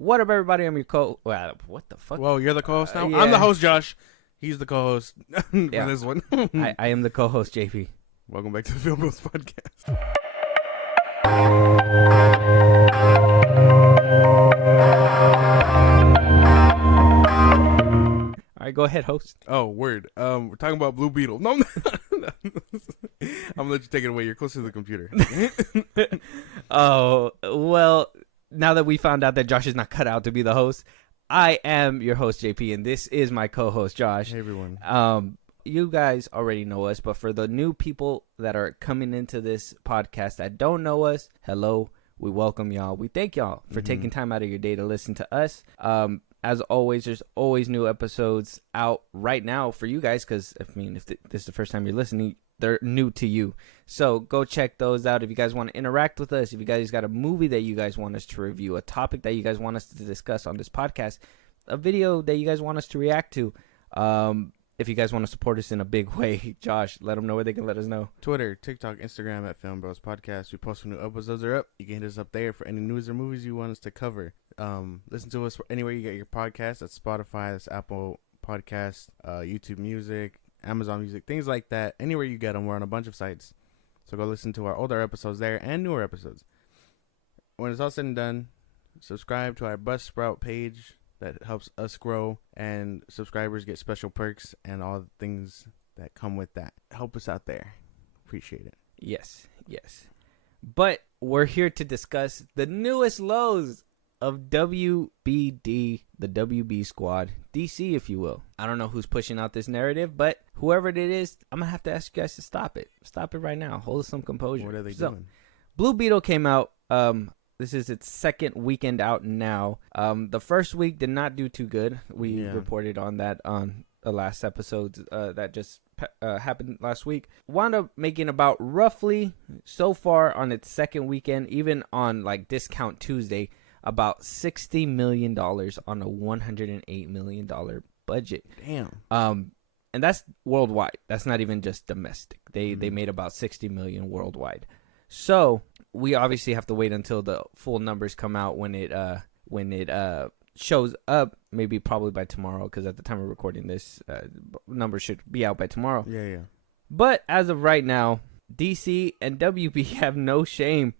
What up, everybody? I'm your what the fuck? Whoa, you're the co-host now? Yeah. I'm the host, Josh. He's the co-host for Yeah. this one. I am the co-host, JP. Welcome back to the FilmBros podcast. All right, go ahead, host. Oh, word. We're talking about Blue Beetle. No, I'm gonna let you take it away. You're closer to the computer. Oh, well, now that we found out that Josh is not cut out to be the host, I am your host, JP, and this is my co-host, Josh. Hey, everyone. You guys already know us, but for the new people that are coming into this podcast that don't know us, hello, we welcome y'all. We thank y'all for taking time out of your day to listen to us. As always, there's always new episodes out right now for you guys because, if this is the first time you're listening, they're new to you. So go check those out. If you guys want to interact with us, if you guys got a movie that you guys want us to review, a topic that you guys want us to discuss on this podcast, a video that you guys want us to react to, if you guys want to support us in a big way, Josh, let them know where they can let us know. Twitter, TikTok, Instagram at FilmBros Podcast. We post when new episodes are up. You can hit us up there for any news or movies you want us to cover. Listen to us anywhere you get your podcast. That's Spotify, that's Apple Podcasts, YouTube Music, Amazon Music, things like that. Anywhere you get them, we're on a bunch of sites. So go listen to our older episodes there and newer episodes. When it's all said and done, subscribe to our Buzzsprout page. That helps us grow, and subscribers get special perks and all the things that come with that. Help us out there. Appreciate it. Yes. But we're here to discuss the newest lows of WBD, the WB squad, DC, if you will. I don't know who's pushing out this narrative, but whoever it is, I'm going to have to ask you guys to stop it. Stop it right now. Hold some composure. What are they doing? Blue Beetle came out. This is its second weekend out now. The first week did not do too good. We reported on that on the last episode that just happened last week. Wound up making about roughly, so far on its second weekend, even on like Discount Tuesday, about $60 million on a $108 million budget. Damn. And that's worldwide. That's not even just domestic. They made about $60 million worldwide. So we obviously have to wait until the full numbers come out when it shows up, maybe probably by tomorrow, because at the time of recording this, numbers should be out by tomorrow. Yeah. But as of right now, DC and WB have no shame.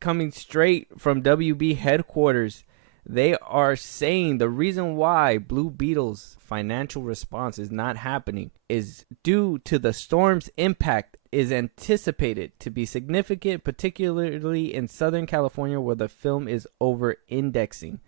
Coming straight from WB headquarters, they are saying the reason why Blue Beetle's financial response is not happening is due to the storm's impact is anticipated to be significant, particularly in Southern California where the film is over-indexing.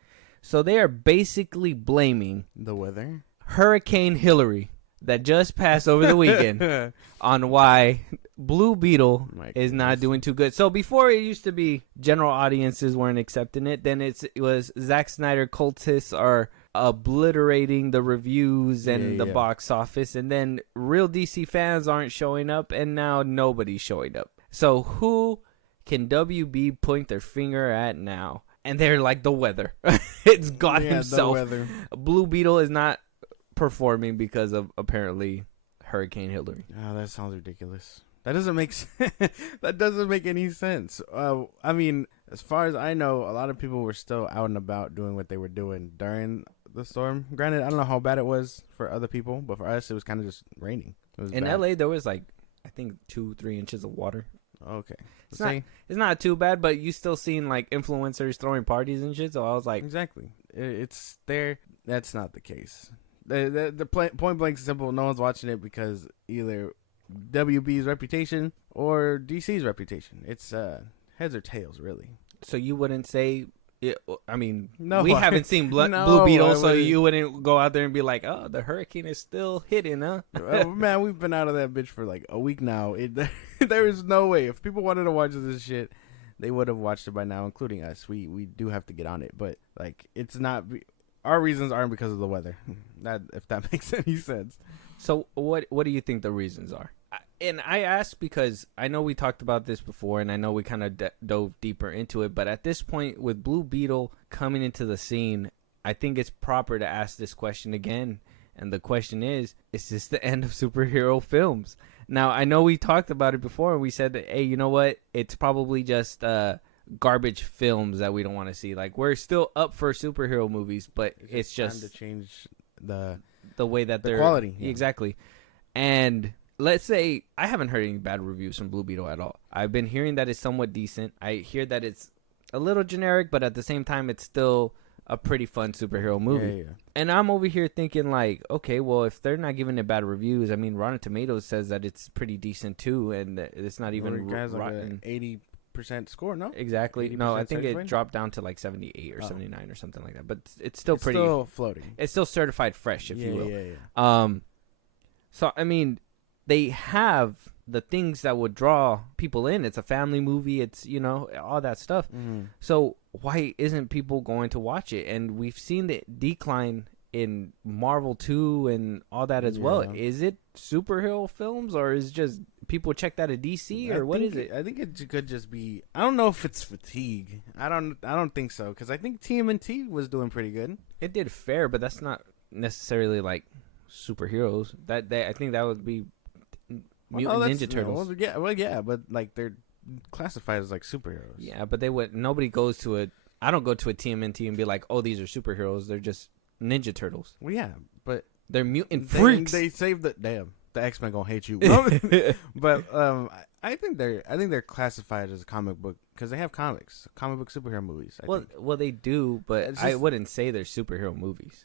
So they are basically blaming the weather, Hurricane Hillary that just passed over the weekend on why Blue Beetle is not doing too good. So before it used to be general audiences weren't accepting it. Then it was Zack Snyder cultists are obliterating the reviews and the box office. And then real DC fans aren't showing up. And now nobody's showing up. So who can WB point their finger at now? And they're like the weather. It's God himself. The weather. Blue Beetle is not performing because of apparently Hurricane Hillary. Oh, that sounds ridiculous. That doesn't make that doesn't make any sense. I mean, as far as I know, a lot of people were still out and about doing what they were doing during the storm. Granted, I don't know how bad it was for other people, but for us, it was kind of just raining. In bad. LA, there was like, I think 2-3 inches of water. Okay. It's not too bad, but you still seen like influencers throwing parties and shit. So I was like, exactly. It's there. That's not the case. The point blank simple. No one's watching it because either WB's reputation or DC's reputation. It's heads or tails, really. So you wouldn't say? I mean, no, we haven't seen Blue Beetle, so you wouldn't go out there and be like, "Oh, the hurricane is still hitting, huh?" Oh, man, we've been out of that bitch for like a week now. There is no way. If people wanted to watch this shit, they would have watched it by now, including us. We do have to get on it, but like, it's not. Our reasons aren't because of the weather. If that makes any sense. So what do you think the reasons are? And I asked because I know we talked about this before, and I know we kind of dove deeper into it. But at this point, with Blue Beetle coming into the scene, I think it's proper to ask this question again. And the question is this the end of superhero films? Now, I know we talked about it before, and we said that, hey, you know what? It's probably just garbage films that we don't want to see. Like, we're still up for superhero movies, but it's just time to change the way that they're quality. Yeah. Exactly. And let's say I haven't heard any bad reviews from Blue Beetle at all. I've been hearing that it's somewhat decent. I hear that it's a little generic, but at the same time, it's still a pretty fun superhero movie. Yeah. And I'm over here thinking, like, okay, well, if they're not giving it bad reviews, I mean, Rotten Tomatoes says that it's pretty decent too, and it's not even guys rotten. Like 80% score, no? Exactly. No, I think it satisfied? dropped down to like 78 or 79 or something like that. But it's still pretty. Still floating. It's still certified fresh, if you will. Yeah. So I mean, they have the things that would draw people in. It's a family movie. It's, you know, all that stuff. Mm-hmm. So why isn't people going to watch it? And we've seen the decline in Marvel 2 and all that as well. Is it superhero films, or is it just people check that at DC, or what is it? I think it could just be, I don't know if it's fatigue. I don't think so, because I think TMNT was doing pretty good. It did fair, but that's not necessarily like superheroes. I think that would be Mutant Ninja Turtles. Yeah, but like they're classified as like superheroes. Yeah, but nobody goes to I don't go to a TMNT and be like, oh, these are superheroes. They're just Ninja Turtles. Well, yeah, but they're mutant freaks. They saved the X-Men gonna hate you. But I think they're classified as a comic book because they have comic book superhero movies. Well, they do, but I wouldn't say they're superhero movies.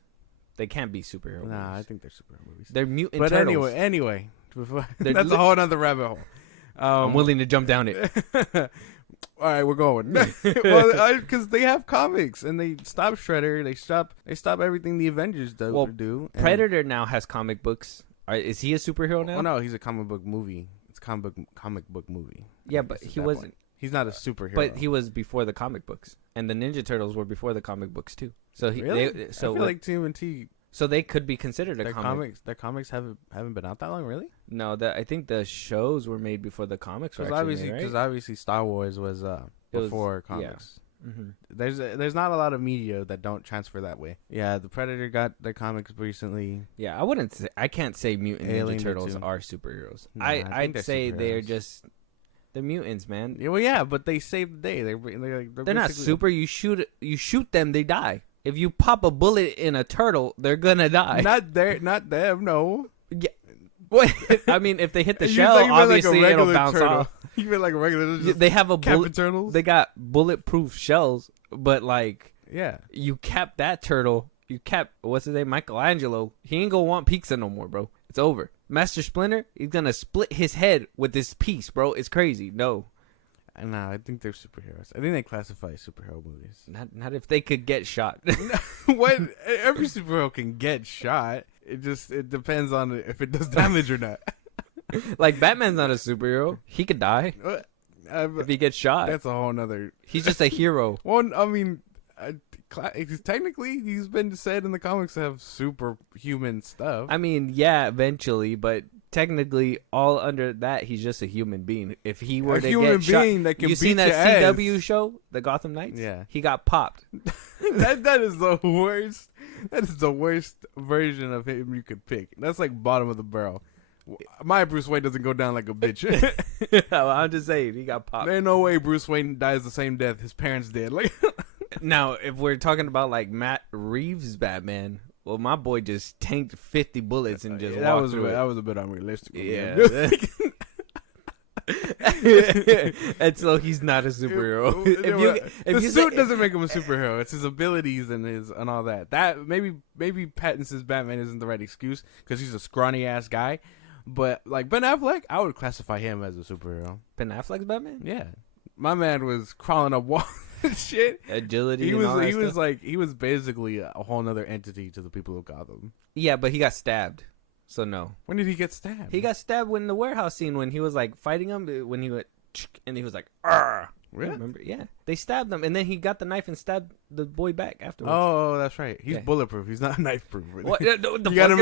They can't be superhero movies. I think they're superhero movies. They're mutant but turtles. Anyway, that's a whole other rabbit hole. I'm willing to jump down it. All right, we're going. Well, because they have comics, and they stop Shredder. They stop everything the Avengers do. Predator now has comic books. Is he a superhero now? Oh no, he's a comic book movie. It's comic book movie. Yeah, but he wasn't. Point. He's not a superhero. But he was before the comic books, and the Ninja Turtles were before the comic books too. So really? I feel like TMNT. So they could be considered a comic. Their comics haven't been out that long, really? No, I think the shows were made before the comics were actually made, right? Obviously Star Wars was before comics. Yeah. Mm-hmm. There's not a lot of media that don't transfer that way. Yeah, the Predator got their comics recently. Yeah, I can't say Mutant Ninja Turtles are superheroes. No, I'd say they're mutants, man. Yeah, well, yeah, but they saved the day. They're not super. You shoot them, they die. If you pop a bullet in a turtle, they're gonna die. Not them, no. Yeah. What? I mean, if they hit the shell, obviously like it'll bounce off. You feel like a regular. They have a bullet. Turtles. They got bulletproof shells, but like, yeah, you cap that turtle. You cap what's his name, Michelangelo. He ain't gonna want pizza no more, bro. It's over. Master Splinter, he's gonna split his head with this piece, bro. It's crazy. No. No, I think they're superheroes. I think they classify as superhero movies. Not if they could get shot. When every superhero can get shot, it depends on if it does damage or not. Like Batman's not a superhero. He could die if he gets shot. That's a whole nother. He's just a hero. Well, I mean, technically, he's been said in the comics to have superhuman stuff. I mean, yeah, eventually, but technically, all under that, he's just a human being. If he were to get shot, that can you seen that CW show, the Gotham Knights? Yeah, he got popped. that is the worst. That is the worst version of him you could pick. That's like bottom of the barrel. My Bruce Wayne doesn't go down like a bitch. Well, I'm just saying, he got popped. There's no way Bruce Wayne dies the same death his parents did. Like, now, if we're talking about like Matt Reeves' Batman. Well, my boy just tanked 50 bullets and just walked through it. That was a bit unrealistic. Yeah. And so he's not a superhero. The suit doesn't make him a superhero. It's his abilities and all that. That maybe Pattinson's Batman isn't the right excuse because he's a scrawny ass guy. But like Ben Affleck, I would classify him as a superhero. Ben Affleck's Batman? Yeah. My man was crawling up walls and shit. Agility. He was basically a whole nother entity to the people of Gotham. Yeah, but he got stabbed. So no. When did he get stabbed? He got stabbed in the warehouse scene when he was like fighting him. When he went and he was like, "Arr!" Really? Remember? Yeah. They stabbed him, and then he got the knife and stabbed the boy back afterwards. Oh, that's right. He's bulletproof. He's not knife proof. What? You gotta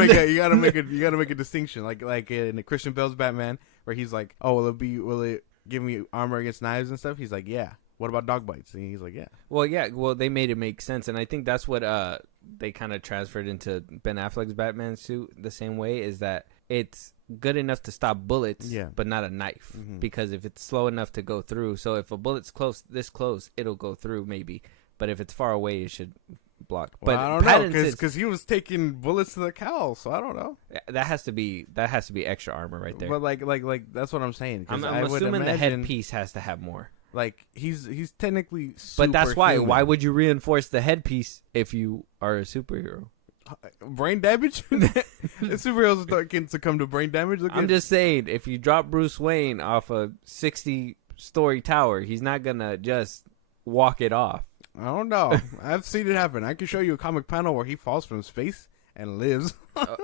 make a distinction, like in the Christian Bale's Batman, where he's like, "Oh, will it give me armor against knives and stuff?" He's like, "Yeah." What about dog bites? And he's like, "Yeah." Well, yeah. Well, they made it make sense, and I think that's what they kind of transferred into Ben Affleck's Batman suit the same way. Is that it's good enough to stop bullets, Yeah. but not a knife. Mhm. Because if it's slow enough to go through, so if a bullet's this close, it'll go through maybe. But if it's far away, it should block. Well, but I don't know, Patton says because he was taking bullets to the cowl, so I don't know. that has to be extra armor right there. But like that's what I'm saying. 'Cause I'm I would assuming the imagine, headpiece has to have more. like he's technically super But that's why. human. Why would you reinforce the headpiece if you are a superhero? Brain damage? Superheroes can succumb to brain damage. I'm just saying, if you drop Bruce Wayne off a 60-story tower, he's not gonna just walk it off. I don't know. I've seen it happen. I can show you a comic panel where he falls from space and lives.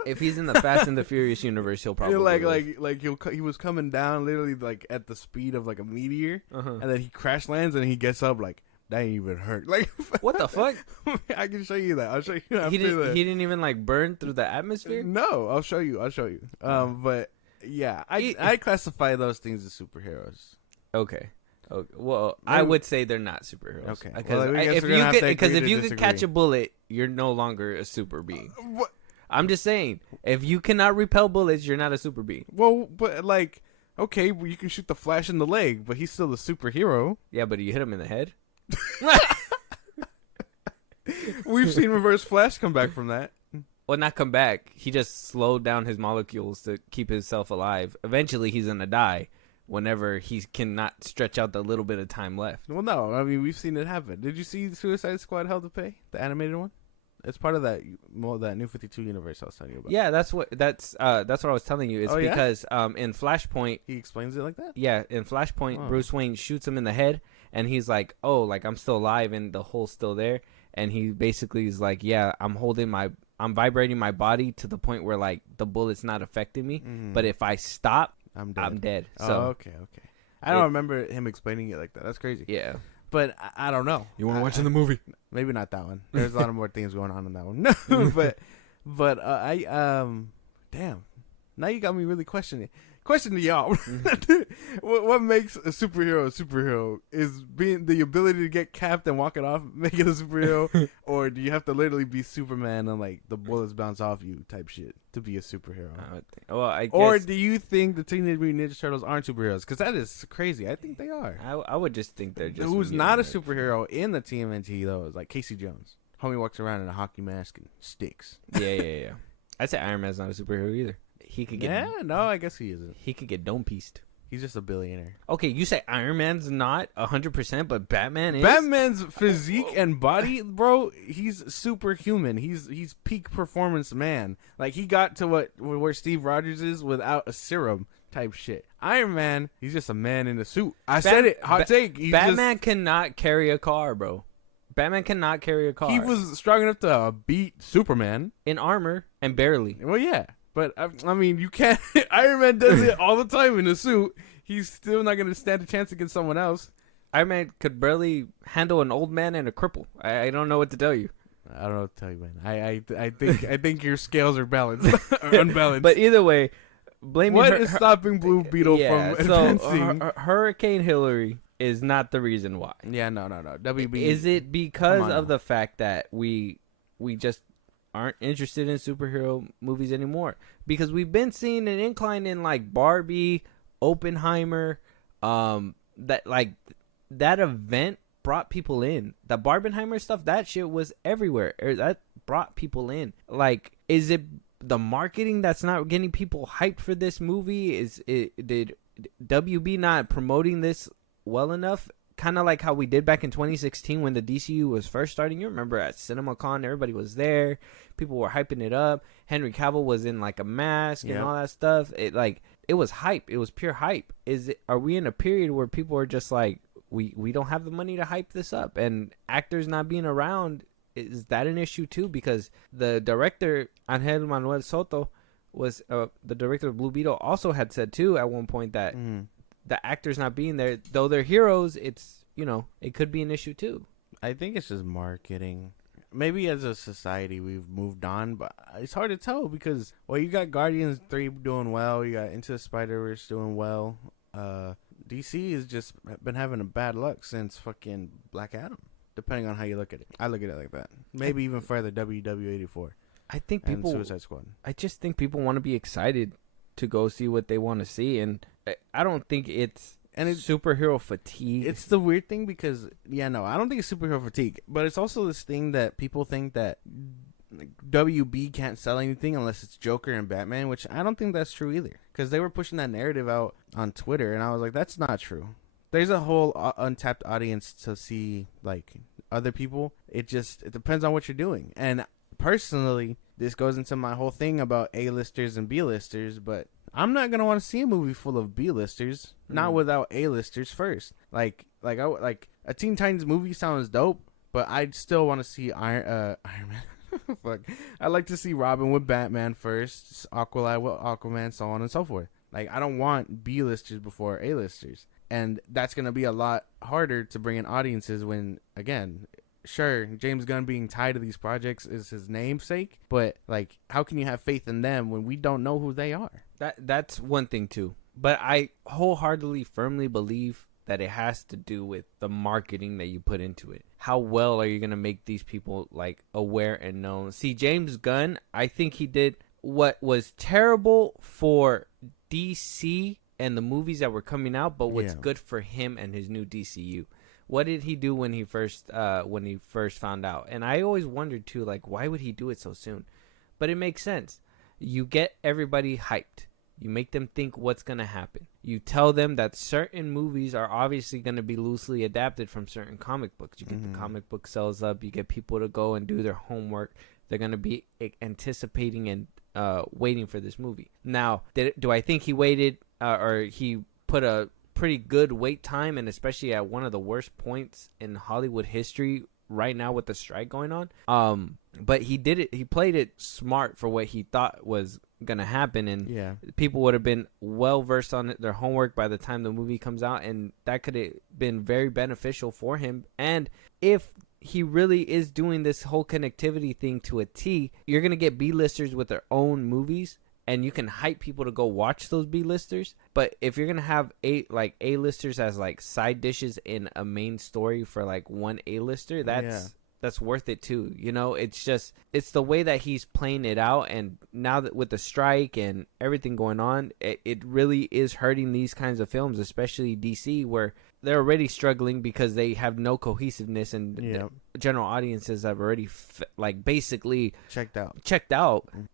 If he's in the Fast and the Furious universe, he'll probably like he was coming down literally like at the speed of like a meteor, Uh-huh. and then he crash lands and he gets up like that ain't even hurt. Like What the fuck? I can show you that. I'll show you after He that. didn't even like burn through the atmosphere. No, I'll show you. But yeah, I classify those things as superheroes. Okay. Well, Maybe- I would say they're not superheroes. Okay. Because Well, I guess if we're gonna have to agree if to you could catch disagree. a bullet, you're no longer a super being. What? I'm just saying, if you cannot repel bullets, you're not a super being. Well, but like, okay, well, you can shoot the Flash in the leg, but he's still a superhero. Yeah, but you hit him in the head. We've seen Reverse Flash come back from that. Well, not come back. He just slowed down his molecules to keep himself alive. Eventually, he's gonna die whenever he cannot stretch out the little bit of time left. Well, no, I mean we've seen it happen. Did you see Suicide Squad: Hell to Pay, the animated one? It's part of that New 52 universe I was telling you about. Yeah, that's what I was telling you. It's Oh, yeah? because in Flashpoint, He explains it like that. yeah, in Flashpoint, Oh. Bruce Wayne shoots him in the head, and he's like, "Oh, like I'm still alive, and the hole's still there." And he basically is like, "Yeah, I'm vibrating my body to the point where like the bullet's not affecting me, Mhm. but if I stop, I'm dead. I'm dead." Oh, So okay. I don't remember him explaining it like that. That's crazy. yeah, But I don't know. you want to I- watch the movie? Maybe not that one. There's a lot of more things going on in that one. but damn. Now you got me really questioning. Question to y'all: what makes a superhero is being the ability to get capped and walk it off, make it a superhero, or do you have to literally be Superman and like the bullets bounce off you type shit to be a superhero? Well, I guess, Or do you think the Teenage Mutant Ninja Turtles aren't superheroes? Because that is crazy. I think they are. I would just think they're just Who's not a mutant. superhero in the TMNT though is like Casey Jones. Homie walks around in a hockey mask and sticks. Yeah. I'd say Iron Man's not a superhero either. He could get I guess he isn't. he could get dome pieced. He's just a billionaire. Okay, you say Iron Man's not 100%, but Batman is. Batman's physique and body, bro, he's superhuman. He's peak performance man. Like he got to where Steve Rogers is without a serum type shit. Iron Man, he's just a man in a suit. I said it. Hot take. He's Batman cannot carry a car, bro. Batman cannot carry a car. He was strong enough to beat Superman in armor and barely. Well, yeah. But, I mean, you can't... Iron Man does it all the time in a suit. He's still not going to stand a chance against someone else. Iron Man could barely handle an old man and a cripple. I don't know what to tell you. I don't know what to tell you, man. I think your scales are balanced. Or unbalanced. But either way, blaming what her... is stopping Blue Beetle from advancing? Hurricane Hillary is not the reason why. Yeah, no. WB... Is it because Come on of now. the fact that we just aren't interested in superhero movies anymore? Because we've been seeing an incline in like Barbie, Oppenheimer, that event brought people in. The Barbenheimer stuff, that shit was everywhere. That brought people in. Like, is it the marketing that's not getting people hyped for this movie? Did WB not promoting this well enough? Kind of like how we did back in 2016 when the DCU was first starting. You remember at CinemaCon, everybody was there. People were hyping it up. Henry Cavill was in like a mask and all that stuff. It was hype. It was pure hype. Are we in a period where people are just like, we don't have the money to hype this up, and actors not being around, is that an issue too? Because the director Angel Manuel Soto was the director of Blue Beetle, also had said too at one point that the actors not being there, though they're heroes, it's, it could be an issue too. I think it's just marketing. Maybe as a society we've moved on, but it's hard to tell because, well, you got Guardians 3 doing well, you got Into the Spider-Verse doing well. DC has just been having a bad luck since fucking Black Adam, depending on how you look at it. I look at it like that. Maybe even further, WW84 I think and people, Suicide Squad. I just think people want to be excited to go see what they want to see, and I don't think it's superhero fatigue. It's the weird thing because I don't think it's superhero fatigue, but it's also this thing that people think that WB can't sell anything unless it's Joker and Batman, which I don't think that's true either, because they were pushing that narrative out on Twitter, and I was like, that's not true. There's a whole untapped audience to see like other people. It depends on what you're doing. And personally, this goes into my whole thing about A-listers and B-listers, but I'm not gonna want to see a movie full of B-listers, not without A-listers first. Like a Teen Titans movie sounds dope, but I'd still want to see Iron Man. Fuck, I'd like to see Robin with Batman first, Aqualad with Aquaman, so on and so forth. Like, I don't want B-listers before A-listers. And that's going to be a lot harder to bring in audiences when, again, sure, James Gunn being tied to these projects is his namesake, but, like, how can you have faith in them when we don't know who they are? That's one thing, too. But I wholeheartedly, firmly believe that it has to do with the marketing that you put into it. How well are you going to make these people, like, aware and known? See, James Gunn, I think he did what was terrible for DC and the movies that were coming out, but what's good for him and his new DCU. What did he do when he first found out? And I always wondered too, like, why would he do it so soon? But it makes sense. You get everybody hyped. You make them think what's going to happen. You tell them that certain movies are obviously going to be loosely adapted from certain comic books. You get the comic book sales up. You get people to go and do their homework. They're going to be anticipating and waiting for this movie. Now, do I think he waited or he put a pretty good wait time, and especially at one of the worst points in Hollywood history right now with the strike going on? But he did it. He played it smart for what he thought was gonna happen, and people would have been well versed on their homework by the time the movie comes out, and that could have been very beneficial for him. And if he really is doing this whole connectivity thing to a T, you're gonna get B-listers with their own movies, and you can hype people to go watch those B-listers. But if you're gonna have A-listers as like side dishes in a main story for like one A-lister, that's worth it too. You know, it's the way that he's playing it out. And now that with the strike and everything going on, it really is hurting these kinds of films, especially DC, where they're already struggling because they have no cohesiveness, and general audiences have already basically checked out.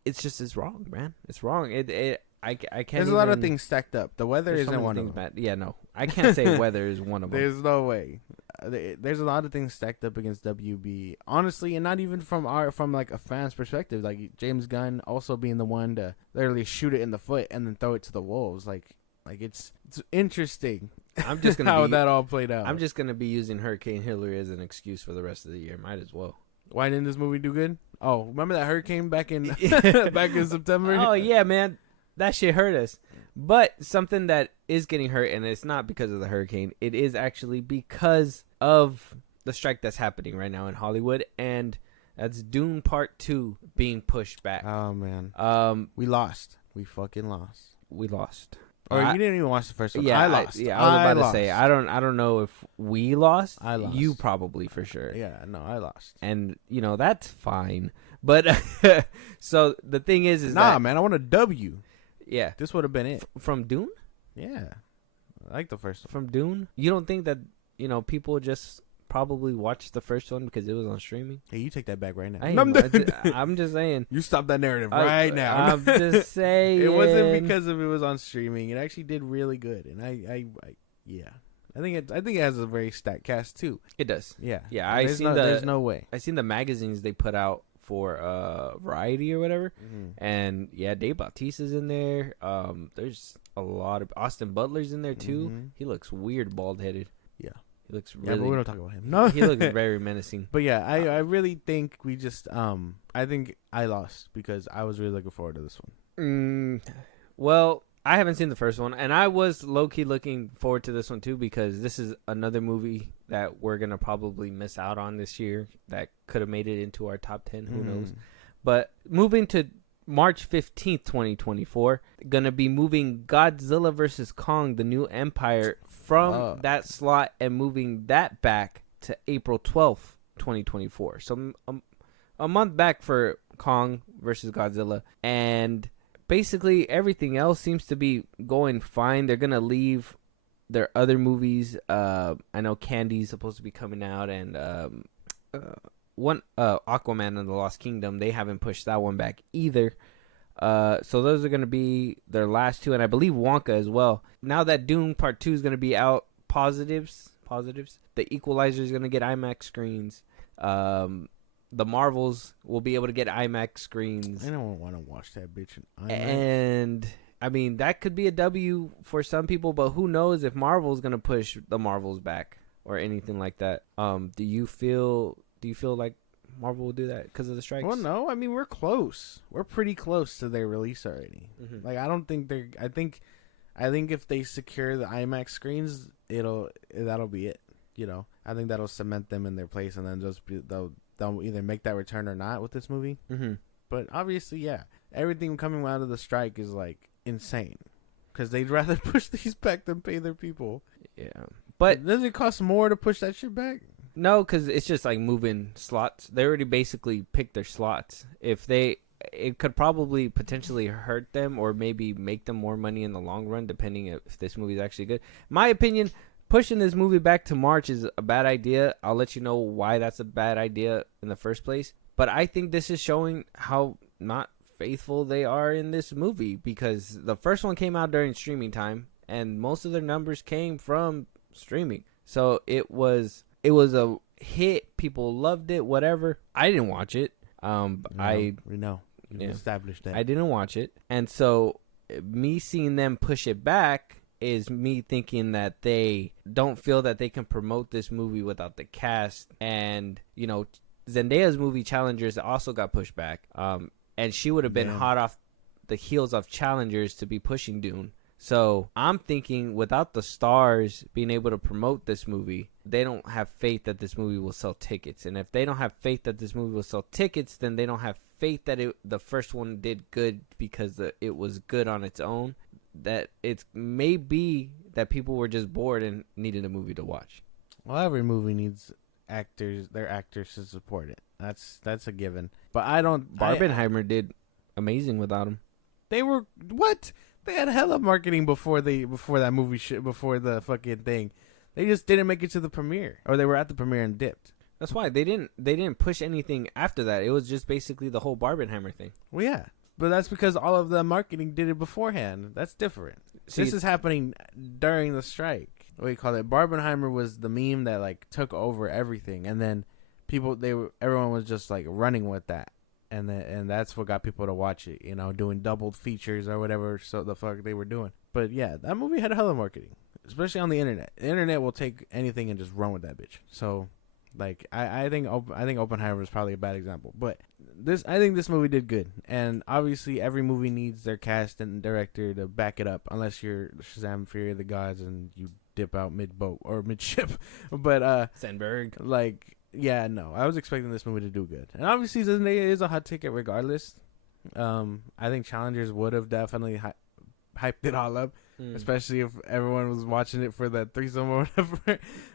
It's wrong, man. It's wrong. I can't. There's a lot of things stacked up. The weather isn't one of them. I can't say weather is one of them. There's no way. There's a lot of things stacked up against WB, honestly, and not even from like a fan's perspective. Like James Gunn also being the one to literally shoot it in the foot and then throw it to the wolves. Like it's interesting. I'm just gonna how that all played out. I'm just gonna be using Hurricane Hillary as an excuse for the rest of the year. Might as well. Why didn't this movie do good? Oh, remember that hurricane back in back in September? Oh yeah, man, that shit hurt us. But something that is getting hurt, and it's not because of the hurricane, it is actually because of the strike that's happening right now in Hollywood, and that's Dune Part 2 being pushed back. Oh man, we lost. We fucking lost. We lost. Or you didn't even watch the first one. Yeah, I lost. I was about to say, I don't know if we lost. I lost. You probably for sure. Yeah, no, I lost. And that's fine. But so the thing is that, man, I want a W. Yeah, this would have been it from Dune. Yeah, I like the first one. From Dune. You don't think that people just probably watched the first one because it was on streaming? Hey, you take that back right now. I'm just saying. You stop that narrative right now. I'm just saying. It wasn't because of it was on streaming. It actually did really good, and I think it has a very stacked cast too. It does. Yeah. There's no way. I seen the magazines they put out for Variety or whatever, and Dave Bautista's in there. There's a lot of Austin Butler's in there too. He looks weird, bald headed. Yeah. He looks really. Yeah, but we don't talk about him. No, he looks very menacing. But yeah, I really think we just I think I lost because I was really looking forward to this one. Well, I haven't seen the first one, and I was low key looking forward to this one too because this is another movie that we're gonna probably miss out on this year that could have made it into our top 10. Who knows? But moving to March 15th, 2024, gonna be moving Godzilla vs. Kong: The New Empire from that slot and moving that back to April 12th, 2024. So a month back for Kong versus Godzilla, and basically everything else seems to be going fine. They're gonna leave their other movies. I know Candy's supposed to be coming out, and one Aquaman and the Lost Kingdom. They haven't pushed that one back either. So those are gonna be their last two, and I believe Wonka as well. Now that Dune Part 2 is gonna be out, positives. The Equalizer is gonna get IMAX screens. The Marvels will be able to get IMAX screens. I don't want to watch that bitch in IMAX. And I mean, that could be a W for some people, but who knows if Marvel's gonna push the Marvels back or anything like that. Do you feel like Marvel will do that because of the strikes? Well, no. I mean, we're close. We're pretty close to their release already. Mm-hmm. Like, I don't think they're. I think if they secure the IMAX screens, that'll be it. You know, I think that'll cement them in their place, and then they'll either make that return or not with this movie. Mm-hmm. But obviously, yeah, everything coming out of the strike is like insane because they'd rather push these back than pay their people. Yeah, but does it cost more to push that shit back? No, because it's just like moving slots. They already basically picked their slots. It could probably potentially hurt them or maybe make them more money in the long run, depending if this movie is actually good. My opinion, pushing this movie back to March is a bad idea. I'll let you know why that's a bad idea in the first place. But I think this is showing how not faithful they are in this movie, because the first one came out during streaming time, and most of their numbers came from streaming. So it was a hit. People loved it, whatever. I didn't watch it. We know. You established that. I didn't watch it. And so me seeing them push it back is me thinking that they don't feel that they can promote this movie without the cast. And, you know, Zendaya's movie Challengers also got pushed back. And she would have been hot off the heels of Challengers to be pushing Dune. So I'm thinking without the stars being able to promote this movie, they don't have faith that this movie will sell tickets. And if they don't have faith that this movie will sell tickets, then they don't have faith that the first one did good because it was good on its own. That it may be that people were just bored and needed a movie to watch. Well, every movie needs their actors to support it. That's a given. But I don't. Barbenheimer did amazing without him. They were what? They had hella marketing before that movie before the fucking thing. They just didn't make it to the premiere, or they were at the premiere and dipped. That's why they didn't push anything after that. It was just basically the whole Barbenheimer thing. Well, yeah, but that's because all of the marketing did it beforehand. That's different. This is happening during the strike. What do you call it? Barbenheimer was the meme that like took over everything, and then everyone was just like running with that. And that's what got people to watch it, you know, doing doubled features or whatever so the fuck they were doing. But yeah, that movie had hella marketing, especially on the internet. The internet will take anything and just run with that bitch. So, like, I think Oppenheimer is probably a bad example, but I think this movie did good. And obviously, every movie needs their cast and director to back it up, unless you're Shazam: Fury of the Gods and you dip out mid-boat or mid-ship. But Sandberg, like. Yeah, no. I was expecting this movie to do good. And obviously, Zendaya is a hot ticket regardless. I think Challengers would have definitely hyped it all up, especially if everyone was watching it for that threesome or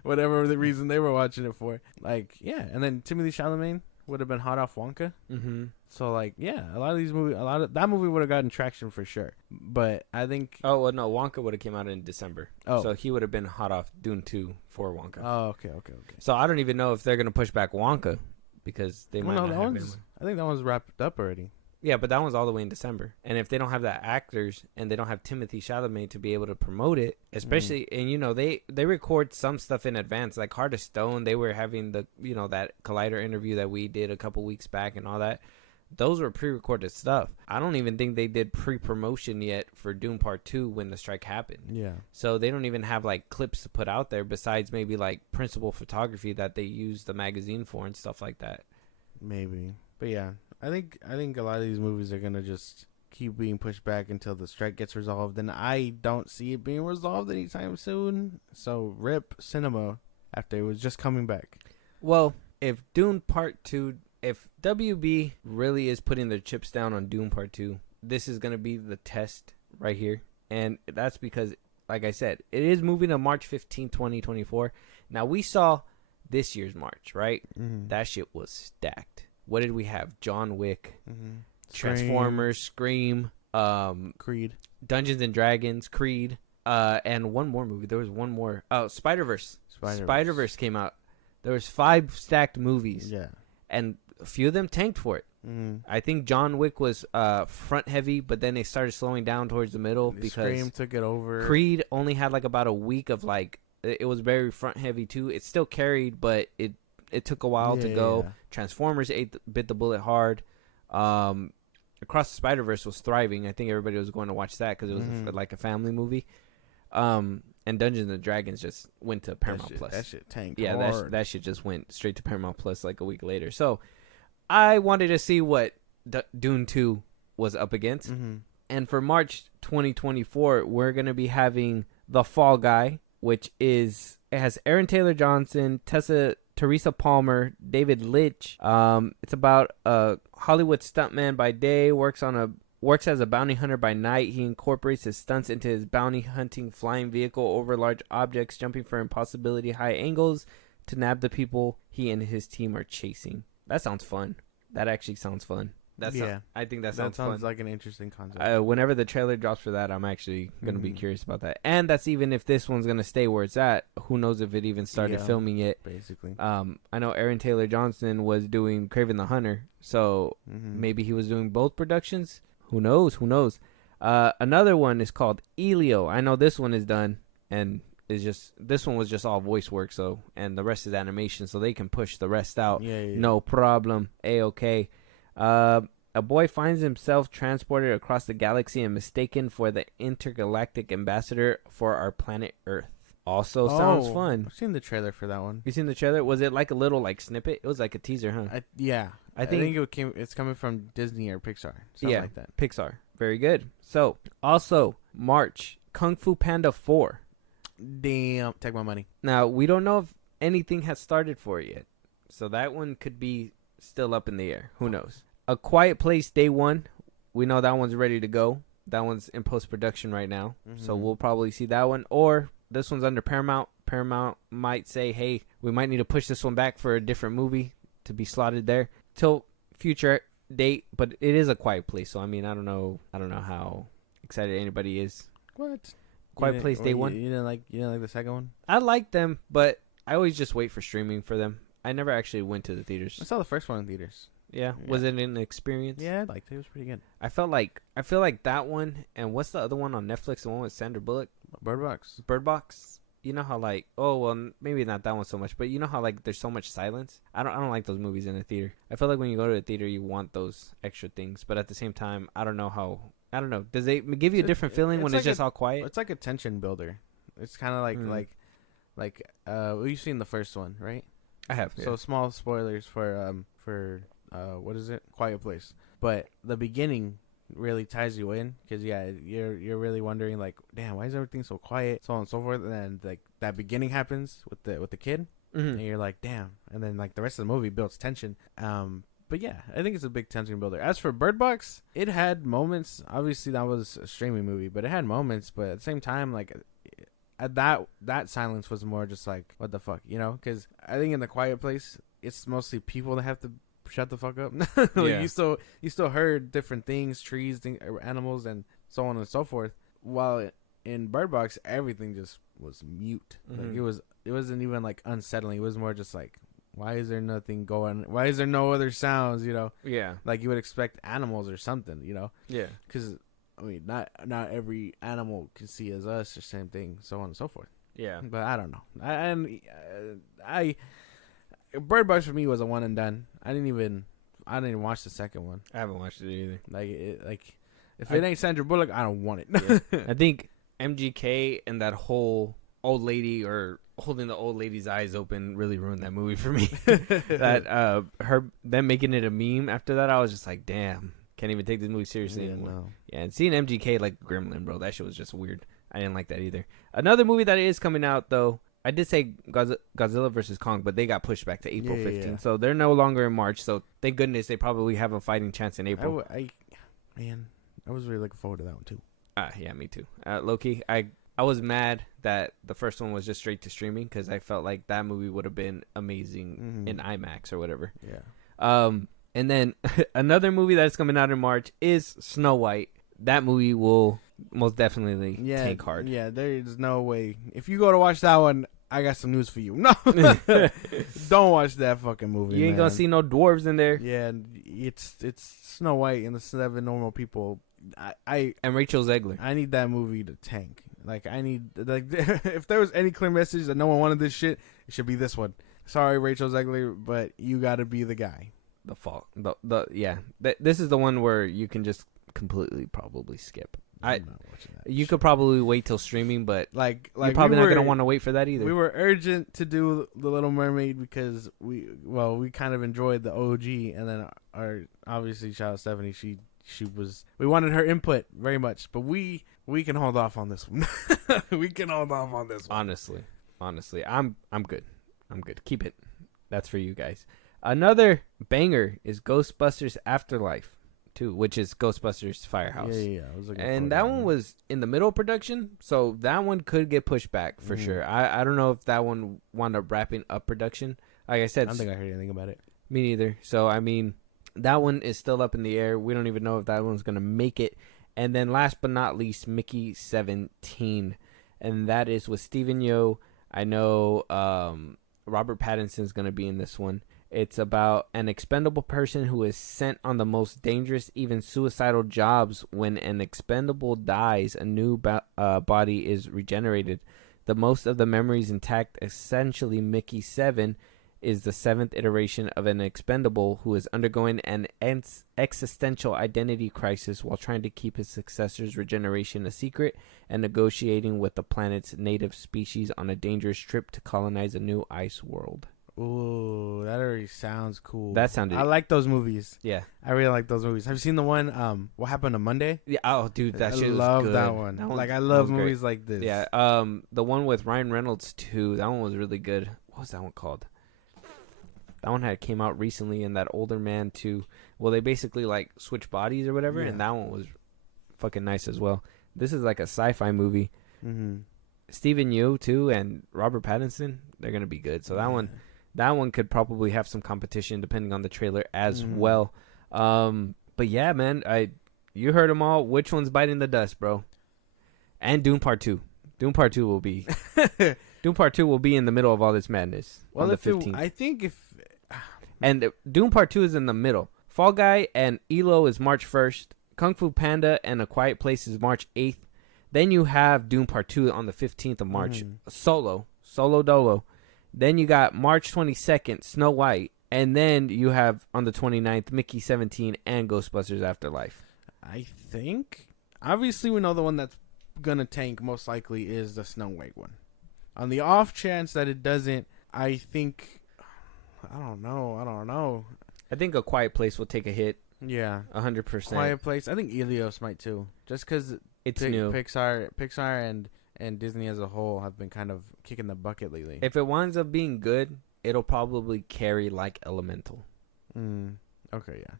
whatever the reason they were watching it for. Like, yeah. And then Timothée Chalamet would have been hot off Wonka. Mm-hmm. So, like, yeah, that movie would have gotten traction for sure. But I think... Oh, well, no, Wonka would have came out in December. Oh. So he would have been hot off Dune 2 for Wonka. Oh, okay. So I don't even know if they're going to push back Wonka because they might not have been. I think that one's wrapped up already. Yeah, but that one's all the way in December. And if they don't have that actors and they don't have Timothée Chalamet to be able to promote it, especially, and you know, they record some stuff in advance, like Heart of Stone, they were having that Collider interview that we did a couple weeks back and all that. Those were pre-recorded stuff. I don't even think they did pre-promotion yet for Dune Part 2 when the strike happened. Yeah. So they don't even have like clips to put out there besides maybe like principal photography that they use the magazine for and stuff like that. Maybe. But yeah, I think a lot of these movies are going to just keep being pushed back until the strike gets resolved, and I don't see it being resolved anytime soon. So rip cinema after it was just coming back. Well, if Dune Part 2... If WB really is putting their chips down on Dune Part 2, this is going to be the test right here. And that's because, like I said, it is moving to March 15, 2024. Now, we saw this year's March, right? Mm-hmm. That shit was stacked. What did we have? John Wick, Transformers, Scream. Creed, Dungeons and Dragons, Creed, and one more movie. There was one more. Oh, Spider-Verse. Spider-Verse came out. There was 5 stacked movies. Yeah. And a few of them tanked for it. I think John Wick was front heavy, but then they started slowing down towards the middle because Scream took it over. Creed only had like about a week of like it was very front heavy too. It still carried, but it took a while to go. Yeah. Transformers bit the bullet hard. Across the Spider-Verse was thriving. I think everybody was going to watch that because it was like a family movie. And Dungeons and Dragons just went to Paramount Plus. That shit tanked Yeah, hard. that shit just went straight to Paramount Plus like a week later. So I wanted to see what Dune 2 was up against. And for March 2024, we're going to be having The Fall Guy, which it has Aaron Taylor Johnson, Teresa Palmer, David Litch. It's about a Hollywood stuntman by day, works as a bounty hunter by night. He incorporates his stunts into his bounty hunting flying vehicle over large objects, jumping for impossibility high angles to nab the people he and his team are chasing. That sounds fun. That actually sounds fun. I think that sounds fun. Like an interesting concept. Whenever the trailer drops for that, I'm actually going to be curious about that. And that's even if this one's going to stay where it's at. Who knows if it even started filming it. Basically. I know Aaron Taylor Johnson was doing Kraven the Hunter. So maybe he was doing both productions. Who knows? Another one is called Elio. I know this one is done. And this one was just all voice work. And the rest is animation. So they can push the rest out. Yeah. No problem. A-okay. A boy finds himself transported across the galaxy and mistaken for the intergalactic ambassador for our planet Earth. Also sounds fun. I've seen the trailer for that one. You seen the trailer? Was it like a little like snippet? It was like a teaser, huh? I think it's coming from Disney or Pixar. Something like that. Pixar. Very good. So, also, March, Kung Fu Panda 4. Damn. Take my money. Now, we don't know if anything has started for it yet. So that one could be still up in the air. Who knows? A Quiet Place Day 1. We know that one's ready to go. That one's in post-production right now. So we'll probably see that one. Or this one's under Paramount. Paramount might say, hey, we might need to push this one back for a different movie to be slotted there till future date. But it is A Quiet Place. So, I mean, I don't know how excited anybody is. What? Quiet Place Day 1. You didn't like the second one? I like them, but I always just wait for streaming for them. I never actually went to the theaters. I saw the first one in theaters. Yeah. Was it an experience? Yeah, I liked it. It was pretty good. I feel like that one, and what's the other one on Netflix? The one with Sandra Bullock? Bird Box. You know how like, oh well, maybe not that one so much, but you know how like there's so much silence. I don't like those movies in the theater. I feel like when you go to the theater, you want those extra things, but at the same time, I don't know. Does it give you a different feeling when it's just all quiet? It's like a tension builder. It's kind of like you've seen the first one, right? I have. So small spoilers for what is it? Quiet Place. But the beginning really ties you in because you're really wondering like, damn, why is everything so quiet, so on and so forth. And then like that beginning happens with the kid, and you're like, damn. And then like the rest of the movie builds tension. But yeah, I think it's a big tension builder. As for Bird Box, it had moments. Obviously, that was a streaming movie, but it had moments. But at the same time, like that silence was more just like, what the fuck, you know? Because I think in The Quiet Place, it's mostly people that have to shut the fuck up. Like, you still heard different things, trees, animals, and so on and so forth. While in Bird Box, everything just was mute. Like it wasn't even like unsettling. It was more just like, why is there nothing going? Why is there no other sounds? You know? Yeah. Like you would expect animals or something. You know? Yeah. Because I mean, not every animal can see as us or same thing, so on and so forth. Yeah. But I don't know. I Bird Box for me was a one and done. I didn't even watch the second one. I haven't watched it either. If it ain't Sandra Bullock, I don't want it. Yeah. I think MGK and that whole old lady or holding the old lady's eyes open really ruined that movie for me. That them making it a meme after that, I was just like, damn, can't even take this movie seriously anymore. No. Yeah, and seeing MGK like Gremlin, bro, that shit was just weird. I didn't like that either. Another movie that is coming out though, I did say Godzilla vs. Kong, but they got pushed back to April 15th. Yeah. So they're no longer in March. So thank goodness they probably have a fighting chance in April. I was really looking forward to that one too. Yeah, me too. Low-key, I was mad that the first one was just straight to streaming because I felt like that movie would have been amazing in IMAX or whatever. Yeah. And then another movie that's coming out in March is Snow White. that movie will most definitely Yeah, tank hard. Yeah, there's no way. If you go to watch that one, I got some news for you. No, don't watch that fucking movie. You ain't gonna see no dwarves in there. Yeah, it's Snow White and the 7 normal people. And Rachel Zegler. I need that movie to tank. Like I need if there was any clear message that no one wanted this shit, it should be this one. Sorry, Rachel Zegler, but you got to be the guy. The fault. This is the one where you can just completely probably skip. I'm not watching that. You could probably wait till streaming, but like you're probably not gonna want to wait for that either. We were urgent to do The Little Mermaid because we kind of enjoyed the OG, and then our obviously shout out Stephanie. We wanted her input very much, but we can hold off on this one. We can hold off on this one. Honestly, I'm good. I'm good. Keep it. That's for you guys. Another banger is Ghostbusters Afterlife 2, which is Ghostbusters Firehouse. Yeah. I was looking and that one was in the middle of production, so that one could get pushed back for sure. I don't know if that one wound up wrapping up production. Like I said, I don't think I heard anything about it. Me neither. So, I mean, that one is still up in the air. We don't even know if that one's going to make it. And then last but not least, Mickey 17. And that is with Stephen Yeun. I know Robert Pattinson's going to be in this one. It's about an expendable person who is sent on the most dangerous, even suicidal jobs. When an expendable dies, a new body is regenerated. The most of the memories intact. Essentially, Mickey 7 is the 7th iteration of an expendable who is undergoing an existential identity crisis while trying to keep his successor's regeneration a secret and negotiating with the planet's native species on a dangerous trip to colonize a new ice world. Ooh, that already sounds cool. That sounded... I like those movies. Yeah. I really like those movies. Have you seen the one, What Happened on Monday? Yeah. Oh, dude, that shit was good. I love that one. Like, I love movies like this. Yeah. The one with Ryan Reynolds, too, that one was really good. What was that one called? That one came out recently, and that older man, too. Well, they basically, like, switch bodies or whatever, and that one was fucking nice as well. This is like a sci-fi movie. Mm-hmm. Stephen Yeun, too, and Robert Pattinson, they're going to be good. So that one could probably have some competition depending on the trailer as well. But yeah, man, you heard them all. Which one's biting the dust, bro? And Dune Part 2. Dune Part 2 will be Dune Part 2 will be in the middle of all this madness on the 15th. I think if and Dune Part 2 is in the middle. Fall Guy and ELO is March 1st. Kung Fu Panda and A Quiet Place is March 8th. Then you have Dune Part 2 on the 15th of March. Solo Dolo. Then you got March 22nd, Snow White. And then you have on the 29th, Mickey 17 and Ghostbusters Afterlife. I think, obviously we know the one that's going to tank most likely is the Snow White one. On the off chance that it doesn't, I think, I don't know. I think A Quiet Place will take a hit. Yeah. 100%. Quiet Place. I think Ilios might too. Just because it's new. Pixar and Disney as a whole have been kind of kicking the bucket lately. If it winds up being good, it'll probably carry like Elemental. Okay, yeah.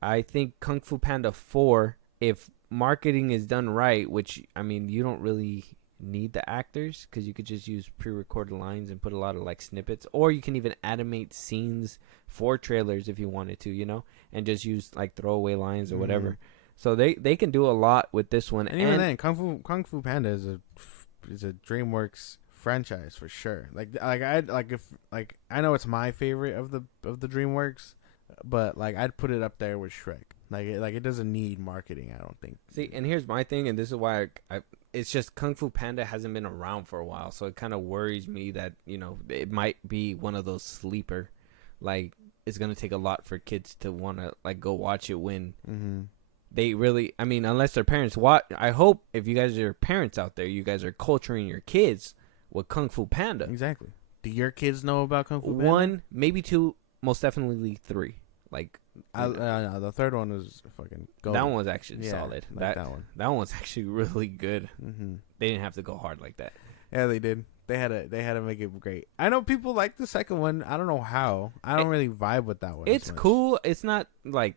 I think Kung Fu Panda 4, if marketing is done right, which, I mean, you don't really need the actors because you could just use pre-recorded lines and put a lot of like snippets, or you can even animate scenes for trailers if you wanted to, you know, and just use like throwaway lines or whatever. So they can do a lot with this one. And even then, Kung Fu Panda is a DreamWorks franchise for sure. I know it's my favorite of the DreamWorks, but like I'd put it up there with Shrek. Like it doesn't need marketing, I don't think. See, and here's my thing, and this is why it's just Kung Fu Panda hasn't been around for a while, so it kind of worries me that, you know, it might be one of those sleeper, like it's gonna take a lot for kids to want to like go watch it when they really, I mean, unless their parents watch. I hope if you guys are parents out there, you guys are culturing your kids with Kung Fu Panda. Exactly. Do your kids know about Kung Fu Panda? 1, maybe 2, most definitely 3. Like, the third one was fucking golden. That one was actually solid. Like that one. That one was actually really good. They didn't have to go hard like that. Yeah, they did. They had to make it great. I know people like the second one. I don't know how. I don't really vibe with that one. It's cool. It's not like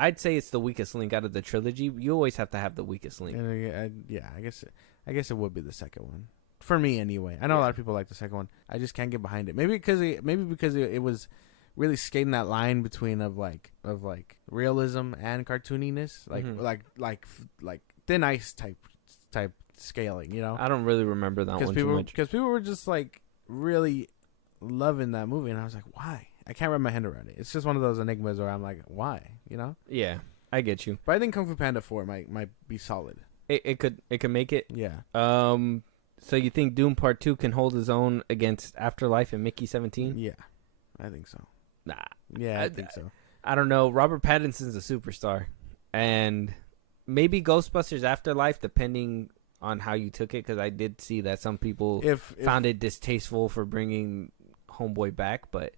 I'd say it's the weakest link out of the trilogy. You always have to have the weakest link. I guess it would be the second one for me anyway. I know a lot of people like the second one. I just can't get behind it. Maybe because it was really skating that line between of realism and cartooniness, like thin ice type scaling, you know. I don't really remember that one too much. Because people were just like really loving that movie, and I was like, why? I can't wrap my head around it. It's just one of those enigmas where I'm like, why? You know? Yeah, I get you. But I think Kung Fu Panda 4 might be solid. It could make it. Yeah. So you think Dune Part 2 can hold his own against Afterlife and Mickey 17? Yeah, I think so. Nah. Yeah, I think so. I don't know. Robert Pattinson's a superstar, and maybe Ghostbusters Afterlife, depending on how you took it, because I did see that some people found it distasteful for bringing Homeboy back, but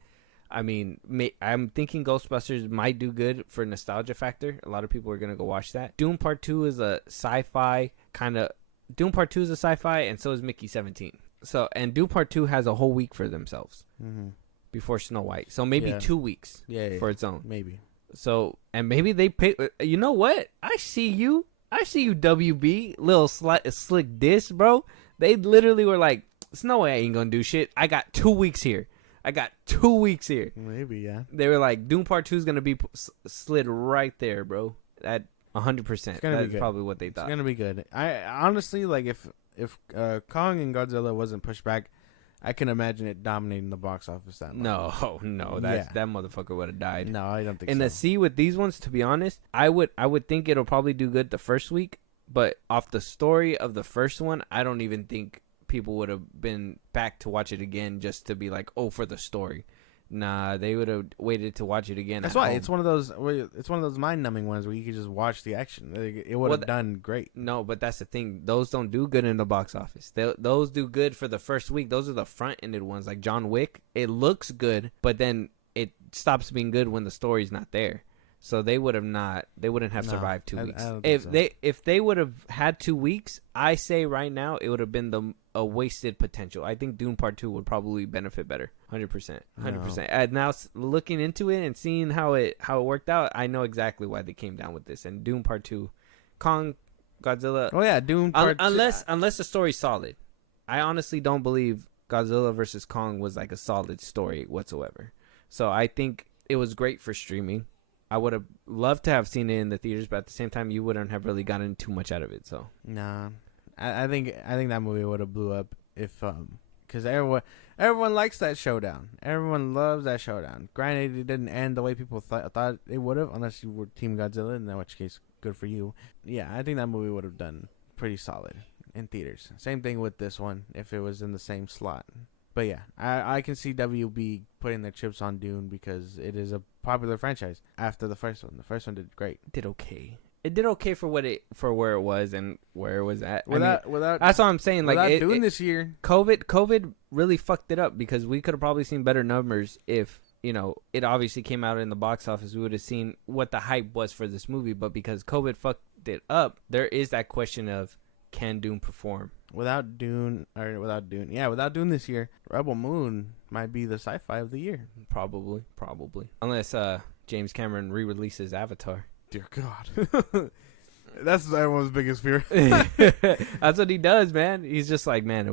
I mean, I'm thinking Ghostbusters might do good for nostalgia factor. A lot of people are gonna go watch that. Dune Part 2 is a sci-fi kind of. Dune Part 2 is a sci-fi, and so is Mickey 17. So, and Dune Part 2 has a whole week for themselves before Snow White. So maybe 2 weeks for its own. Maybe. So, and maybe they pay. You know what? I see you, WB, little slick diss, bro. They literally were like, Snow White ain't gonna do shit. I got 2 weeks here. Maybe, yeah. They were like, Dune Part 2 is gonna be slid right there, bro. At 100%. That's probably what they thought. It's gonna be good. I honestly, like, if Kong and Godzilla wasn't pushed back, I can imagine it dominating the box office that much. No, that motherfucker would have died. No, I don't think so. And to see with these ones, to be honest, I would think it'll probably do good the first week, but off the story of the first one, I don't even think people would have been back to watch it again just to be like, oh, for the story. Nah, they would have waited to watch it again. That's why it's one of those mind-numbing ones where you can just watch the action. It would have done great. No, but that's the thing. Those don't do good in the box office. Those do good for the first week. Those are the front-ended ones, like John Wick. It looks good, but then it stops being good when the story's not there. So they wouldn't have survived 2 weeks. If they would have had 2 weeks, I say right now it would have been a wasted potential. I think Dune Part 2 would probably benefit better. 100%. And now looking into it and seeing how it worked out, I know exactly why they came down with this. And Dune Part 2, Kong, Godzilla. Oh yeah, Dune Part 2. Unless the story's solid. I honestly don't believe Godzilla versus Kong was like a solid story whatsoever. So I think it was great for streaming. I would have loved to have seen it in the theaters, but at the same time, you wouldn't have really gotten too much out of it. So nah, I think that movie would have blew up if because everyone likes that showdown. Everyone loves that showdown. Granted, it didn't end the way people thought it would have, unless you were Team Godzilla, in which case, good for you. Yeah, I think that movie would have done pretty solid in theaters. Same thing with this one if it was in the same slot. But yeah, I can see WB putting their chips on Dune because it is a popular franchise after the first one. The first one did great. It did okay for where it was and where it was at. Without that's what I'm saying. Like Dune this year, COVID really fucked it up because we could have probably seen better numbers if it obviously came out in the box office. We would have seen what the hype was for this movie, but because COVID fucked it up, there is that question of can Dune perform? Without Dune this year, Rebel Moon might be the sci-fi of the year. Probably. Unless James Cameron re-releases Avatar. Dear God. That's everyone's biggest fear. That's what he does, man. He's just like, man.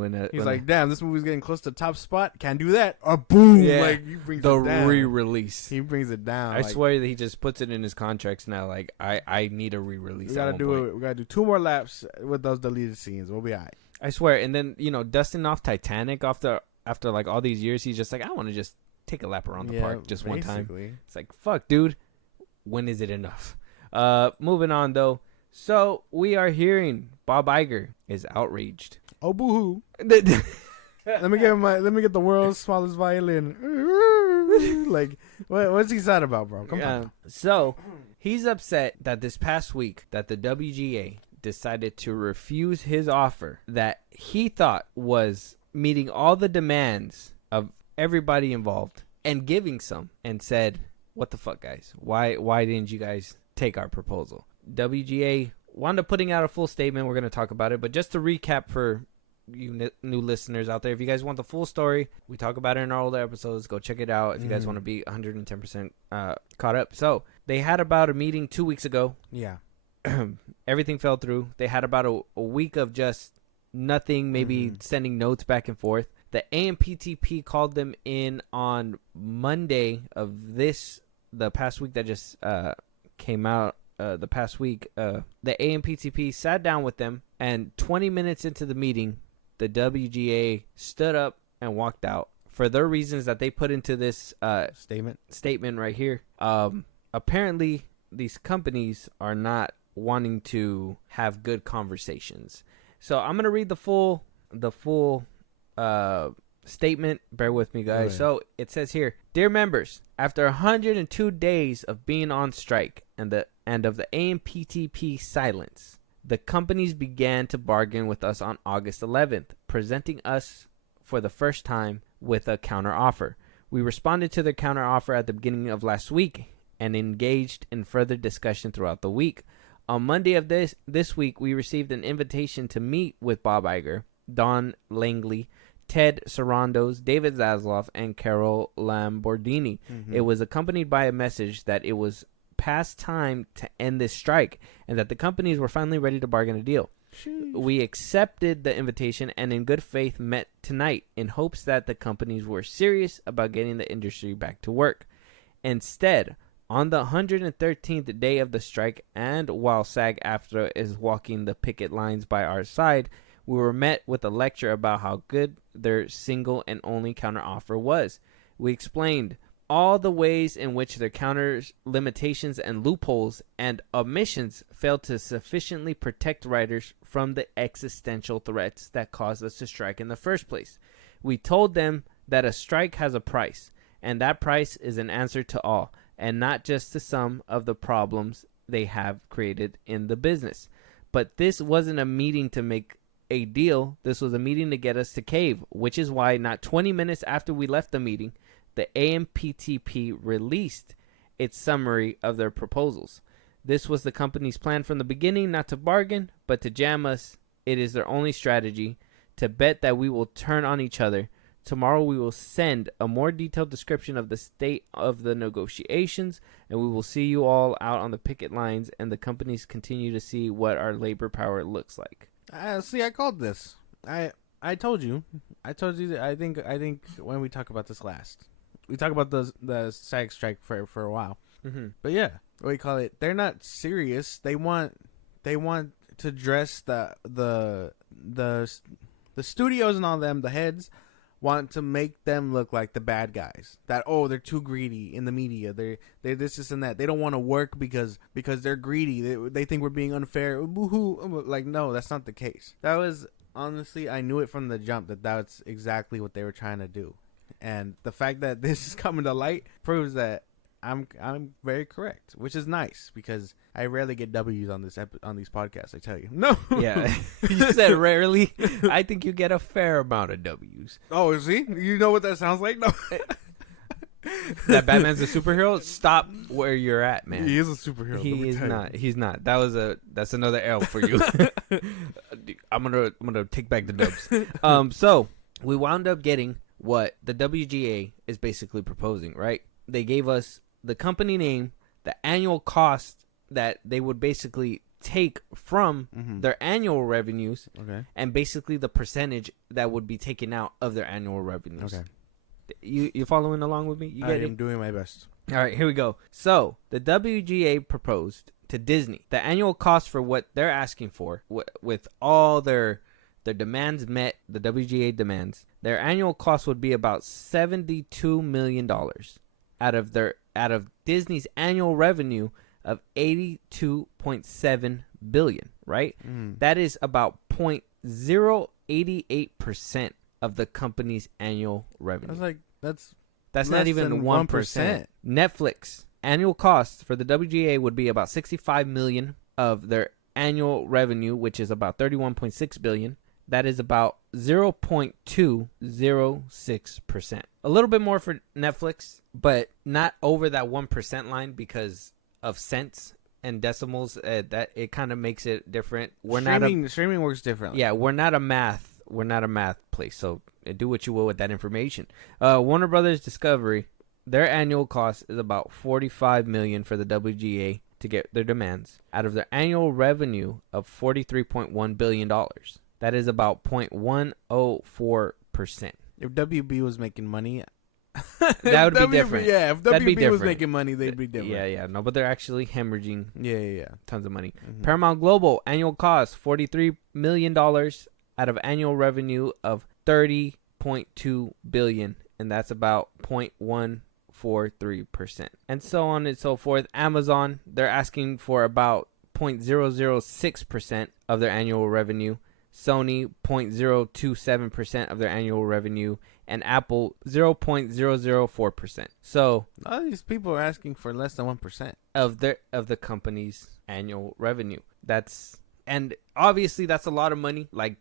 Damn, this movie's getting close to the top spot. Can't do that. Boom. Yeah, like, he brings the it down. re-release. He brings it down. I swear that he just puts it in his contracts now. Like, I need a re-release. We gotta do 2 more laps with those deleted scenes. We'll be alright. I swear. And then dusting off Titanic after like all these years, he's just like, I want to just take a lap around the park just one time. It's like, fuck, dude. When is it enough? Moving on though. So we are hearing Bob Iger is outraged. Oh, boo-hoo. Let me get the world's smallest violin. Like, what's he sad about, bro? Come on. So he's upset that this past week that the WGA decided to refuse his offer that he thought was meeting all the demands of everybody involved and giving some, and said, what the fuck, guys? Why didn't you guys take our proposal? WGA wound up putting out a full statement. We're going to talk about it, but just to recap for you new listeners out there, if you guys want the full story, we talk about it in our older episodes. Go check it out if you guys want to be 110% caught up. So they had about a meeting 2 weeks ago. Yeah. Everything fell through. They had about a week of just nothing, maybe sending notes back and forth. The AMPTP called them in on Monday of the past week that just came out. The past week, the AMPTP sat down with them, and 20 minutes into the meeting, the WGA stood up and walked out for their reasons that they put into this statement right here. Apparently, these companies are not wanting to have good conversations. So I'm gonna read the full statement. Bear with me, guys. So it says here, dear members, after 102 days of being on strike and of the AMPTP silence, the companies began to bargain with us on August 11th, presenting us for the first time with a counteroffer. We responded to their counteroffer at the beginning of last week and engaged in further discussion throughout the week. On Monday of this week, we received an invitation to meet with Bob Iger, Don Langley, Ted Sarandos, David Zasloff, and Carol Lamborghini. Mm-hmm. It was accompanied by a message that it was past time to end this strike and that the companies were finally ready to bargain a deal. Sheesh. We accepted the invitation and in good faith met tonight in hopes that the companies were serious about getting the industry back to work. Instead, on the 113th day of the strike, and while SAG-AFTRA is walking the picket lines by our side, we were met with a lecture about how good their single and only counteroffer was. We explained all the ways in which their counters, limitations, and loopholes and omissions failed to sufficiently protect writers from the existential threats that caused us to strike in the first place. We told them that a strike has a price, and that price is an answer to all, and not just to some of the problems they have created in the business. But this wasn't a meeting to make a deal. This was a meeting to get us to cave, which is why not 20 minutes after we left the meeting, the AMPTP released its summary of their proposals. This was the company's plan from the beginning, not to bargain, but to jam us. It is their only strategy, to bet that we will turn on each other. Tomorrow we will send a more detailed description of the state of the negotiations, and we will see you all out on the picket lines, and the companies continue to see what our labor power looks like. See, I called this. I told you that I think when we talk about this last, we talk about the SAG strike for a while. Mm-hmm. But yeah, what do you call it? They're not serious. They want to dress the studios and all them, the heads, want to make them look like the bad guys. That, oh, they're too greedy in the media. They're this and that. They don't want to work because they're greedy. They think we're being unfair. Boo-hoo. Like, no, that's not the case. That was, honestly, I knew it from the jump that that's exactly what they were trying to do. And the fact that this is coming to light proves that I'm very correct, which is nice because I rarely get W's on these podcasts. I tell you, no. Yeah, you said rarely. I think you get a fair amount of W's. Oh, see, you know what that sounds like? No, that Batman's a superhero. Stop where you're at, man. He is a superhero. He is not. He's not. That's another L for you. I'm gonna take back the dubs. So we wound up getting what the WGA is basically proposing, right? They gave us the company name, the annual cost that they would basically take from their annual revenues, and basically the percentage that would be taken out of their annual revenues. Okay. You following along with me? I am doing my best. All right, here we go. So the WGA proposed to Disney the annual cost for what they're asking for with all their demands met, the WGA demands, their annual cost would be about $72 million out of Disney's annual revenue of $82.7 billion, right? That is about 0.088% of the company's annual revenue. That's not even 1%. Netflix annual cost for the WGA would be about $65 million of their annual revenue, which is about $31.6 billion. That is about 0.206%. A little bit more for Netflix, but not over that 1% line because of cents and decimals. That it kind of makes it different. Streaming works differently. Yeah, we're not a math place, so do what you will with that information. Warner Brothers Discovery, their annual cost is about $45 million for the WGA to get their demands out of their annual revenue of $43.1 billion. That is about 0.104%. If WB was making money, that would be different. Yeah, if That'd be WB was different. making money, they'd be different. Yeah. No, but they're actually hemorrhaging Yeah. tons of money. Mm-hmm. Paramount Global annual cost $43 million out of annual revenue of $30.2 billion, and that's about 0.143%, and so on and so forth. Amazon, they're asking for about 0.006% of their annual revenue. Sony 0.027% of their annual revenue, and Apple 0.004%. So all these people are asking for less than 1% of the company's annual revenue. And obviously that's a lot of money. Like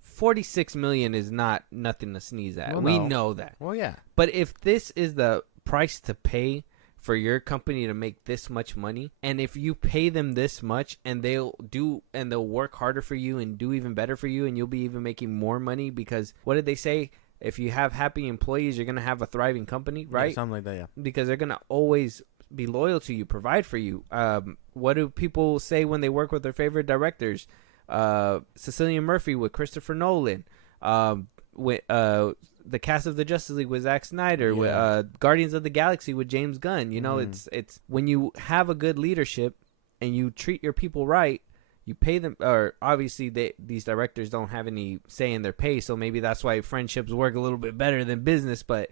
46 million is not nothing to sneeze at. Well, we no. know that. Well, yeah. But if this is the price to pay for your company to make this much money, and if you pay them this much, and they'll work harder for you and do even better for you, and you'll be even making more money, because what did they say? If you have happy employees, you're gonna have a thriving company, right? Yeah, something like that, yeah. Because they're gonna always be loyal to you, provide for you. What do people say when they work with their favorite directors? Cillian Murphy with Christopher Nolan, with the cast of the Justice League with Zack Snyder, with Guardians of the Galaxy with James Gunn. You know, it's when you have a good leadership and you treat your people right, you pay them. Or obviously, these directors don't have any say in their pay, so maybe that's why friendships work a little bit better than business. But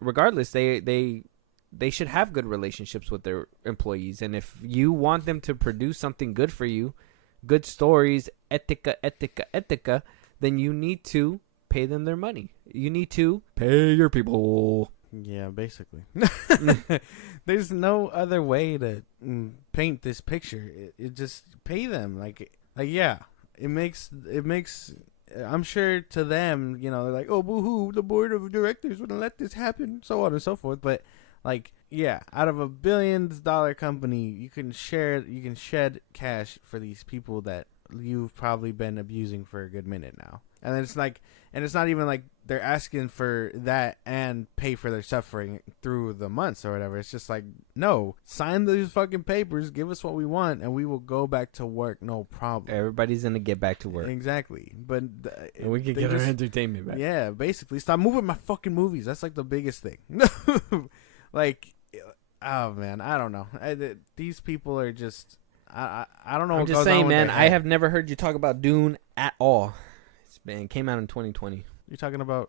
regardless, they should have good relationships with their employees, and if you want them to produce something good for you, good stories, etica, then you need to pay them their money. You need to pay your people. Yeah, basically. There's no other way to paint this picture. It just pay them. Like yeah, it makes. I'm sure to them, you know, they're like, oh, boo-hoo, the board of directors wouldn't let this happen, so on and so forth. But like, yeah, out of $1 billion company, you can shed cash for these people that you've probably been abusing for a good minute now. And then it's not even like they're asking for that and pay for their suffering through the months or whatever. It's just like, no, sign these fucking papers, give us what we want, and we will go back to work, no problem. Everybody's gonna get back to work. Exactly. But and we can get our entertainment back. Yeah, basically, stop moving my fucking movies. That's like the biggest thing. Like, oh man, I don't know. These people are just, I don't know. I'm just saying, man. I have never heard you talk about Dune at all. It came out in 2020. You're talking about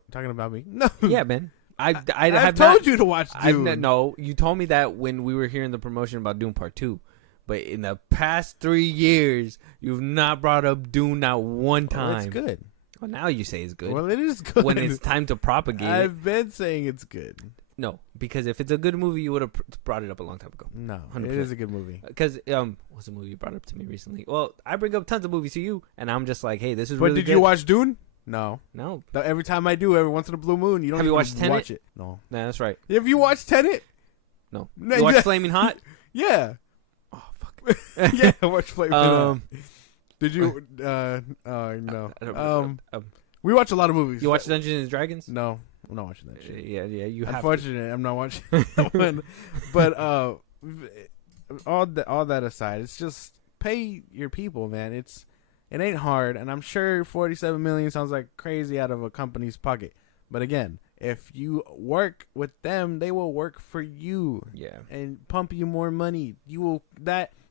me? No. Yeah, man. I've told you to watch Dune. No, you told me that when we were hearing the promotion about Dune Part 2. But in the past 3 years, you've not brought up Dune not one time. Well, it's good. Well, now you say it's good. Well, it is good. When it's time to propagate I've been saying it's good. No, because if it's a good movie, you would have brought it up a long time ago. No, 100%. It is a good movie. Because what's a movie you brought up to me recently? Well, I bring up tons of movies to you, and I'm just like, hey, this is really good. But did you watch Dune? No. No. Every time I do, every once in a blue moon, you don't have you watched Tenet? Watch it. No. Nah, that's right. Have you watched Tenet? No. You watched Flaming Hot? Yeah. Oh, fuck. Yeah, I watched Flaming Hot. Did you? No. I don't know. We watch a lot of movies. You watch Dungeons and Dragons? No. I'm not watching that shit. Yeah, you have Unfortunately, I'm not watching that one. But all that aside, it's just pay your people, man. It ain't hard, and I'm sure 47 million sounds like crazy out of a company's pocket. But again, if you work with them, they will work for you. Yeah. And pump you more money.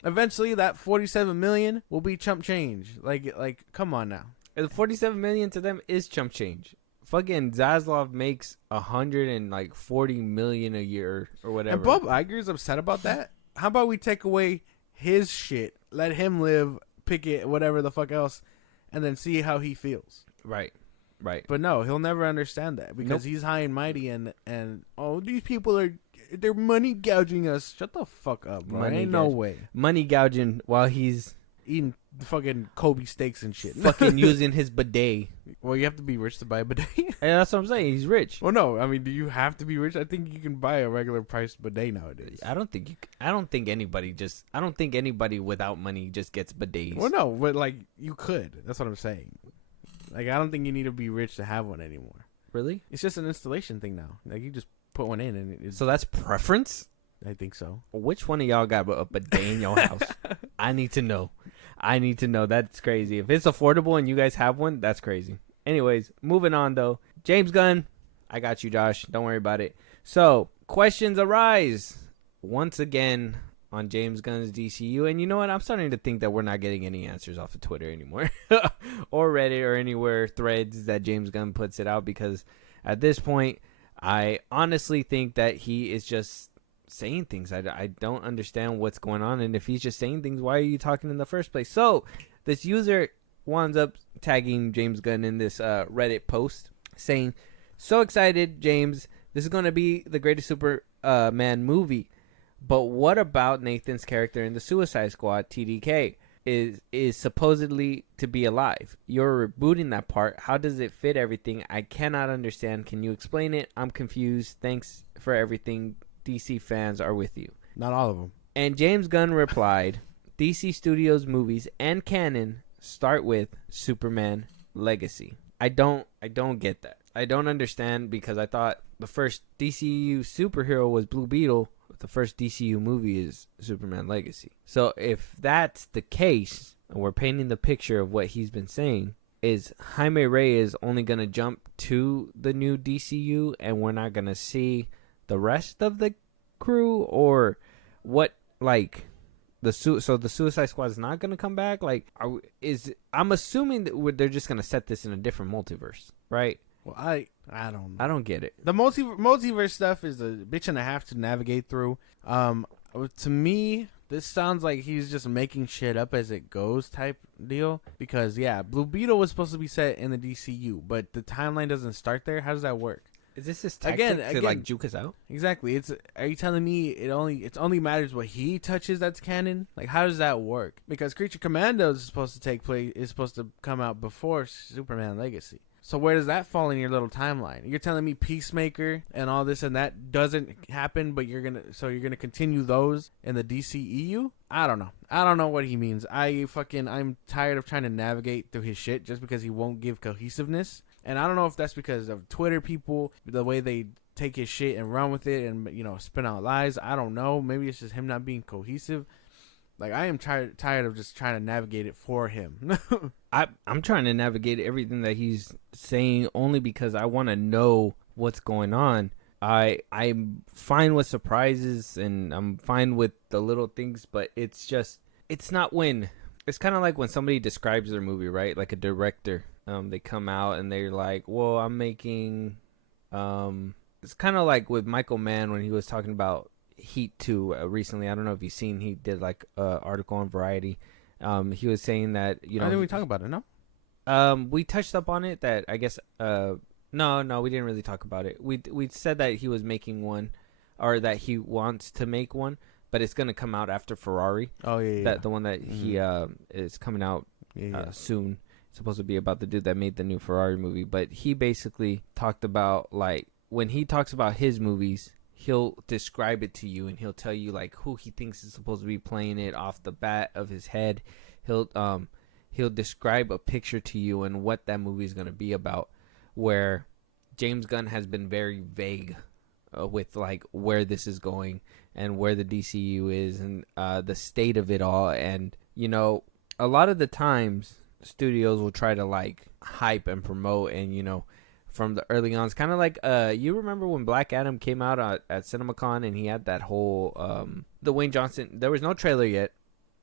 Eventually that 47 million will be chump change. Like come on now. The 47 million to them is chump change. Fucking Zaslav makes 140 million a year or whatever. And Bob Iger's upset about that. How about we take away his shit, let him live, pick it, whatever the fuck else, and then see how he feels. Right. But no, he'll never understand that because he's high and mighty and these people they're money gouging us. Shut the fuck up, bro. Ain't no way. Money gouging while he's eating fucking Kobe steaks and shit. Fucking using his bidet. Well, you have to be rich to buy a bidet. Yeah, that's what I'm saying. He's rich. Well, no, I mean, do you have to be rich? I think you can buy a regular priced bidet nowadays. I don't think anybody without money just gets bidets. Well, no, but like you could. That's what I'm saying. Like I don't think you need to be rich to have one anymore. Really? It's just an installation thing now. Like you just put one in and so that's preference? I think so. Which one of y'all got a bidet in your house? I need to know. That's crazy. If it's affordable and you guys have one, that's crazy. Anyways, moving on though. James Gunn, I got you, Josh. Don't worry about it. So, questions arise once again on James Gunn's DCU. And you know what? I'm starting to think that we're not getting any answers off of Twitter anymore or Reddit or anywhere threads that James Gunn puts it out, because at this point, I honestly think that he is just saying things. I don't understand what's going on. And if he's just saying things, why are you talking in the first place? So, this user winds up tagging James Gunn in this Reddit post saying, "So excited, James. This is going to be the greatest Superman movie. But what about Nathan's character in the Suicide Squad, TDK? Is supposedly to be alive. You're rebooting that part. How does it fit everything? I cannot understand. Can you explain it? I'm confused. Thanks for everything. DC fans are with you." Not all of them. And James Gunn replied, "DC Studios movies and canon start with Superman Legacy." I don't get that. I don't understand, because I thought the first DCU superhero was Blue Beetle. The first DCU movie is Superman Legacy. So if that's the case, and we're painting the picture of what he's been saying, is Jaime Reyes only going to jump to the new DCU and we're not going to see the rest of the crew? Or what, like, so the Suicide Squad is not going to come back? Like, I'm assuming that they're just going to set this in a different multiverse, right? Well, I don't get it. The multiverse stuff is a bitch and a half to navigate through. To me, this sounds like he's just making shit up as it goes type deal. Because yeah, Blue Beetle was supposed to be set in the DCU, but the timeline doesn't start there. How does that work? Is this his tactic to like juke us out? Exactly. Are you telling me it only matters what he touches that's canon? Like, how does that work? Because Creature Commandos is supposed to come out before Superman Legacy. So where does that fall in your little timeline? You're telling me Peacemaker and all this and that doesn't happen, but you're gonna continue those in the DCEU? I don't know. I don't know what he means. I'm tired of trying to navigate through his shit just because he won't give cohesiveness. And I don't know if that's because of Twitter people, the way they take his shit and run with it and, you know, spin out lies. I don't know. Maybe it's just him not being cohesive. Like, I am tired of just trying to navigate it for him. I'm trying to navigate everything that he's saying only because I want to know what's going on. I'm fine with surprises and I'm fine with the little things, but it's not when... It's kind of like when somebody describes their movie, right? Like a director. They come out and they're like, well, I'm making... it's kind of like with Michael Mann when he was talking about Heat 2 recently. I don't know if you've seen, he did like an article on Variety. He was saying that, you know... I think we talk about it, no? We touched up on it that I guess... No, we didn't really talk about it. We said that he was making one, or that he wants to make one, but it's going to come out after Ferrari. Oh, yeah. That the one that he is coming out soon. It's supposed to be about the dude that made the new Ferrari movie. But he basically talked about, like, when he talks about his movies, he'll describe it to you and he'll tell you, like, who he thinks is supposed to be playing it off the bat of his head. He'll describe a picture to you and what that movie is going to be about, where James Gunn has been very vague with, like, where this is going and where the DCU is and the state of it all. And, you know, a lot of the times studios will try to, like, hype and promote, and, you know, from the early on, it's kind of like you remember when Black Adam came out at CinemaCon and he had that whole the Dwayne Johnson, there was no trailer yet,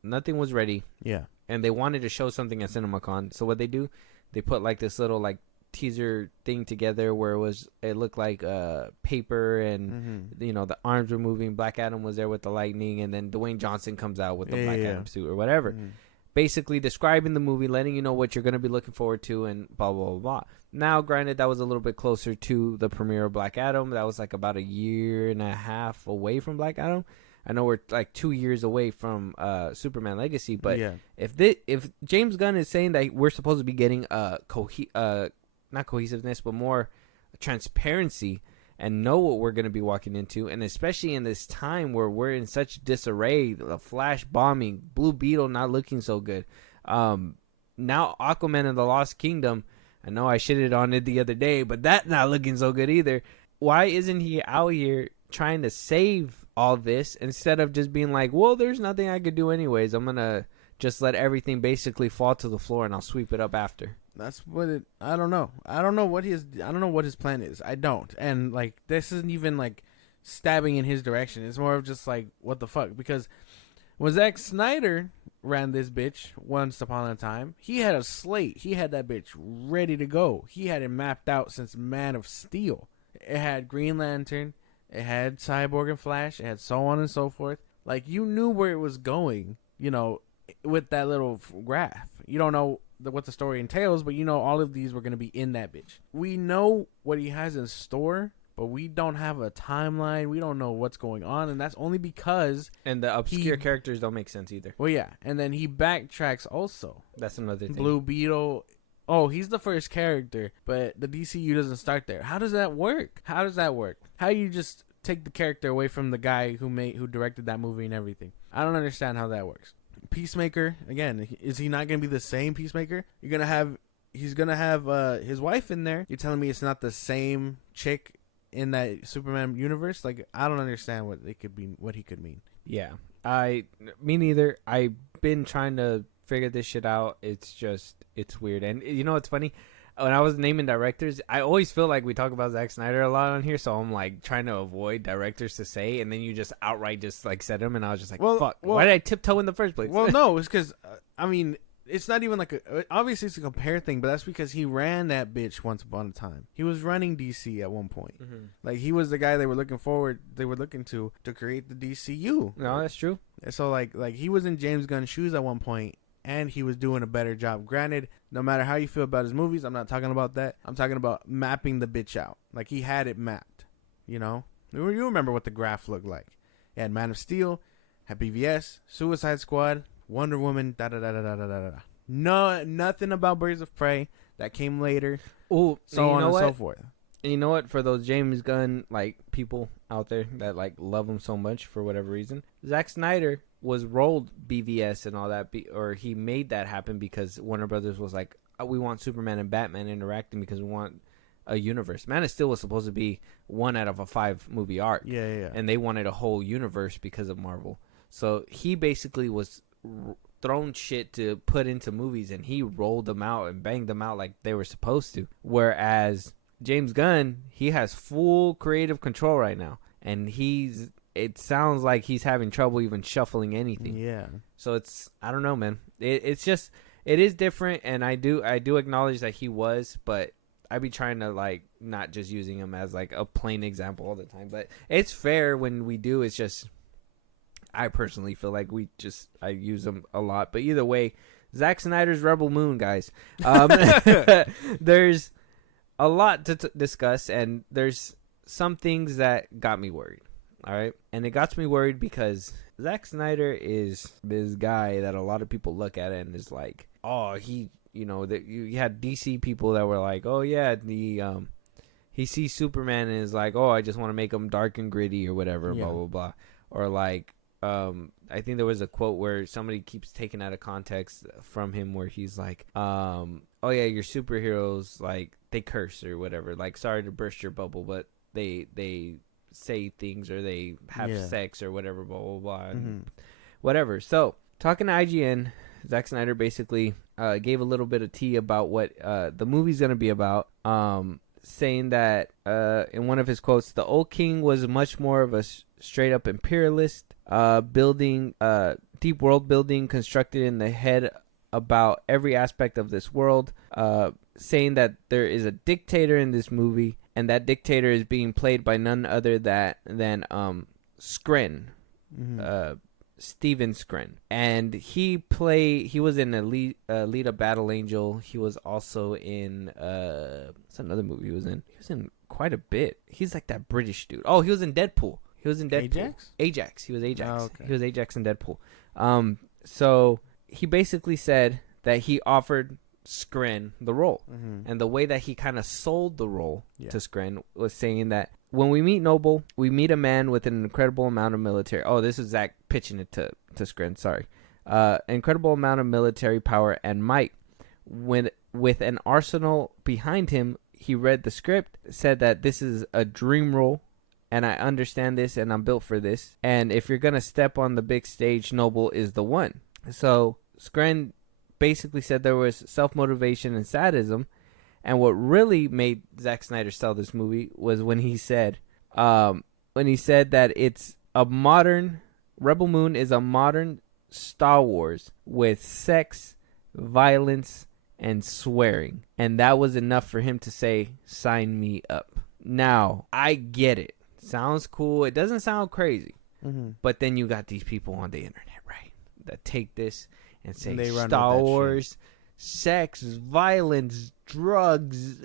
nothing was ready, and they wanted to show something at CinemaCon. So what they do, they put like this little like teaser thing together where it looked like paper and you know, the arms were moving, Black Adam was there with the lightning, and then Dwayne Johnson comes out with the Black Adam suit or whatever, basically describing the movie, letting you know what you're going to be looking forward to, and blah blah blah blah. Now granted, that was a little bit closer to the premiere of Black Adam. That was like about a year and a half away from Black Adam. I know we're like 2 years away from Superman Legacy, but if James Gunn is saying that we're supposed to be getting not cohesiveness, but more transparency and know what we're going to be walking into, and especially in this time where we're in such disarray, the Flash bombing, Blue Beetle not looking so good, now Aquaman and the Lost Kingdom, I know I shitted on it the other day, but that's not looking so good either. Why isn't he out here trying to save all this instead of just being like, well, there's nothing I could do anyways, I'm going to just let everything basically fall to the floor and I'll sweep it up after? That's what it. I don't know. I don't know what his plan is. I don't. And like, this isn't even like stabbing in his direction. It's more of just like, what the fuck? Because when Zack Snyder ran this bitch once upon a time, he had a slate. He had that bitch ready to go. He had it mapped out since Man of Steel. It had Green Lantern. It had Cyborg and Flash. It had so on and so forth. Like, you knew where it was going, you know, with that little graph. You don't know what the story entails, but you know all of these were going to be in that bitch. We know what he has in store, but we don't have a timeline. We don't know what's going on, and that's only because... And the obscure characters don't make sense either. Well, yeah, and then he backtracks also. That's another thing. Blue Beetle... Oh, he's the first character, but the DCU doesn't start there. How does that work? How you just take the character away from the guy who directed that movie and everything? I don't understand how that works. Peacemaker, again, is he not going to be the same Peacemaker? He's going to have his wife in there. You're telling me it's not the same chick in that Superman universe? Like, I don't understand what he could mean. Yeah. Me neither. I've been trying to figure this shit out. It's weird. And you know what's funny? When I was naming directors, I always feel like we talk about Zack Snyder a lot on here, so I'm like trying to avoid directors to say, and then you just outright just like said them, and I was just like, fuck. Why did I tiptoe in the first place? Well, no, it's because, I mean, it's not even like obviously it's a compare thing, but that's because he ran that bitch once upon a time. He was running DC at one point. Mm-hmm. Like, he was the guy they were looking to create the DCU. No, that's true. So like he was in James Gunn's shoes at one point, and he was doing a better job. Granted, no matter how you feel about his movies, I'm not talking about that. I'm talking about mapping the bitch out. Like, he had it mapped, you know? You remember what the graph looked like. He had Man of Steel, had BVS, Suicide Squad, Wonder Woman, da-da-da-da-da-da-da. No, nothing about Birds of Prey. That came later. Oh, so on and so forth. And you know what? For those James Gunn, like, people out there that, like, love him so much for whatever reason, Zack Snyder was rolled BVS and all that, or he made that happen because Warner Brothers was like, we want Superman and Batman interacting because we want a universe. Man of Steel was supposed to be 1 out of a 5 movie arc. Yeah. And they wanted a whole universe because of Marvel. So he basically was thrown shit to put into movies, and he rolled them out and banged them out like they were supposed to. Whereas James Gunn, he has full creative control right now, and it sounds like he's having trouble even shuffling anything. Yeah. So I don't know, man. It is different, and I do acknowledge that he was, but I be trying to, like, not just using him as like a plain example all the time. But it's fair when we do. It's just, I personally feel like I use him a lot. But either way, Zack Snyder's Rebel Moon, guys. There's a lot to discuss, and there's some things that got me worried. All right. And it got me worried because Zack Snyder is this guy that a lot of people look at and is like, oh, you had DC people that were like, oh yeah, he sees Superman and is like, oh, I just want to make him dark and gritty or whatever, blah, blah, blah. Or like, I think there was a quote where somebody keeps taking out of context from him where he's like, oh yeah, your superheroes, like, they curse or whatever. Like, sorry to burst your bubble, but they say things or they have sex or whatever, blah, blah, blah, and whatever. So, talking to IGN, Zack Snyder basically gave a little bit of tea about what the movie's going to be about, saying that in one of his quotes, the old king was much more of a straight-up imperialist, building deep world building constructed in the head about every aspect of this world, saying that there is a dictator in this movie, and that dictator is being played by none other than Skren, Steven Skren. And he was in Alita Battle Angel. He was also in what's another movie he was in? He was in quite a bit. He's like that British dude. Oh, he was in Deadpool. He was in Deadpool. Ajax. He was Ajax. Oh, okay. He was Ajax in Deadpool. So he basically said that he offered Skren the role, and the way that he kind of sold the role to Skren was saying that when we meet Noble, we meet a man with an incredible amount of military. Oh, this is Zach pitching it to Skren. Sorry, incredible amount of military power and might. With an arsenal behind him, he read the script, said that this is a dream role, and I understand this, and I'm built for this. And if you're gonna step on the big stage, Noble is the one. So Skren basically said there was self-motivation and sadism. And what really made Zack Snyder sell this movie was when he said that it's a modern Rebel Moon is a modern Star Wars with sex, violence, and swearing. And that was enough for him to say, sign me up. Now, I get it. Sounds cool. It doesn't sound crazy. Mm-hmm. But then you got these people on the internet, right, that take this and say Star Wars, sex, violence, drugs.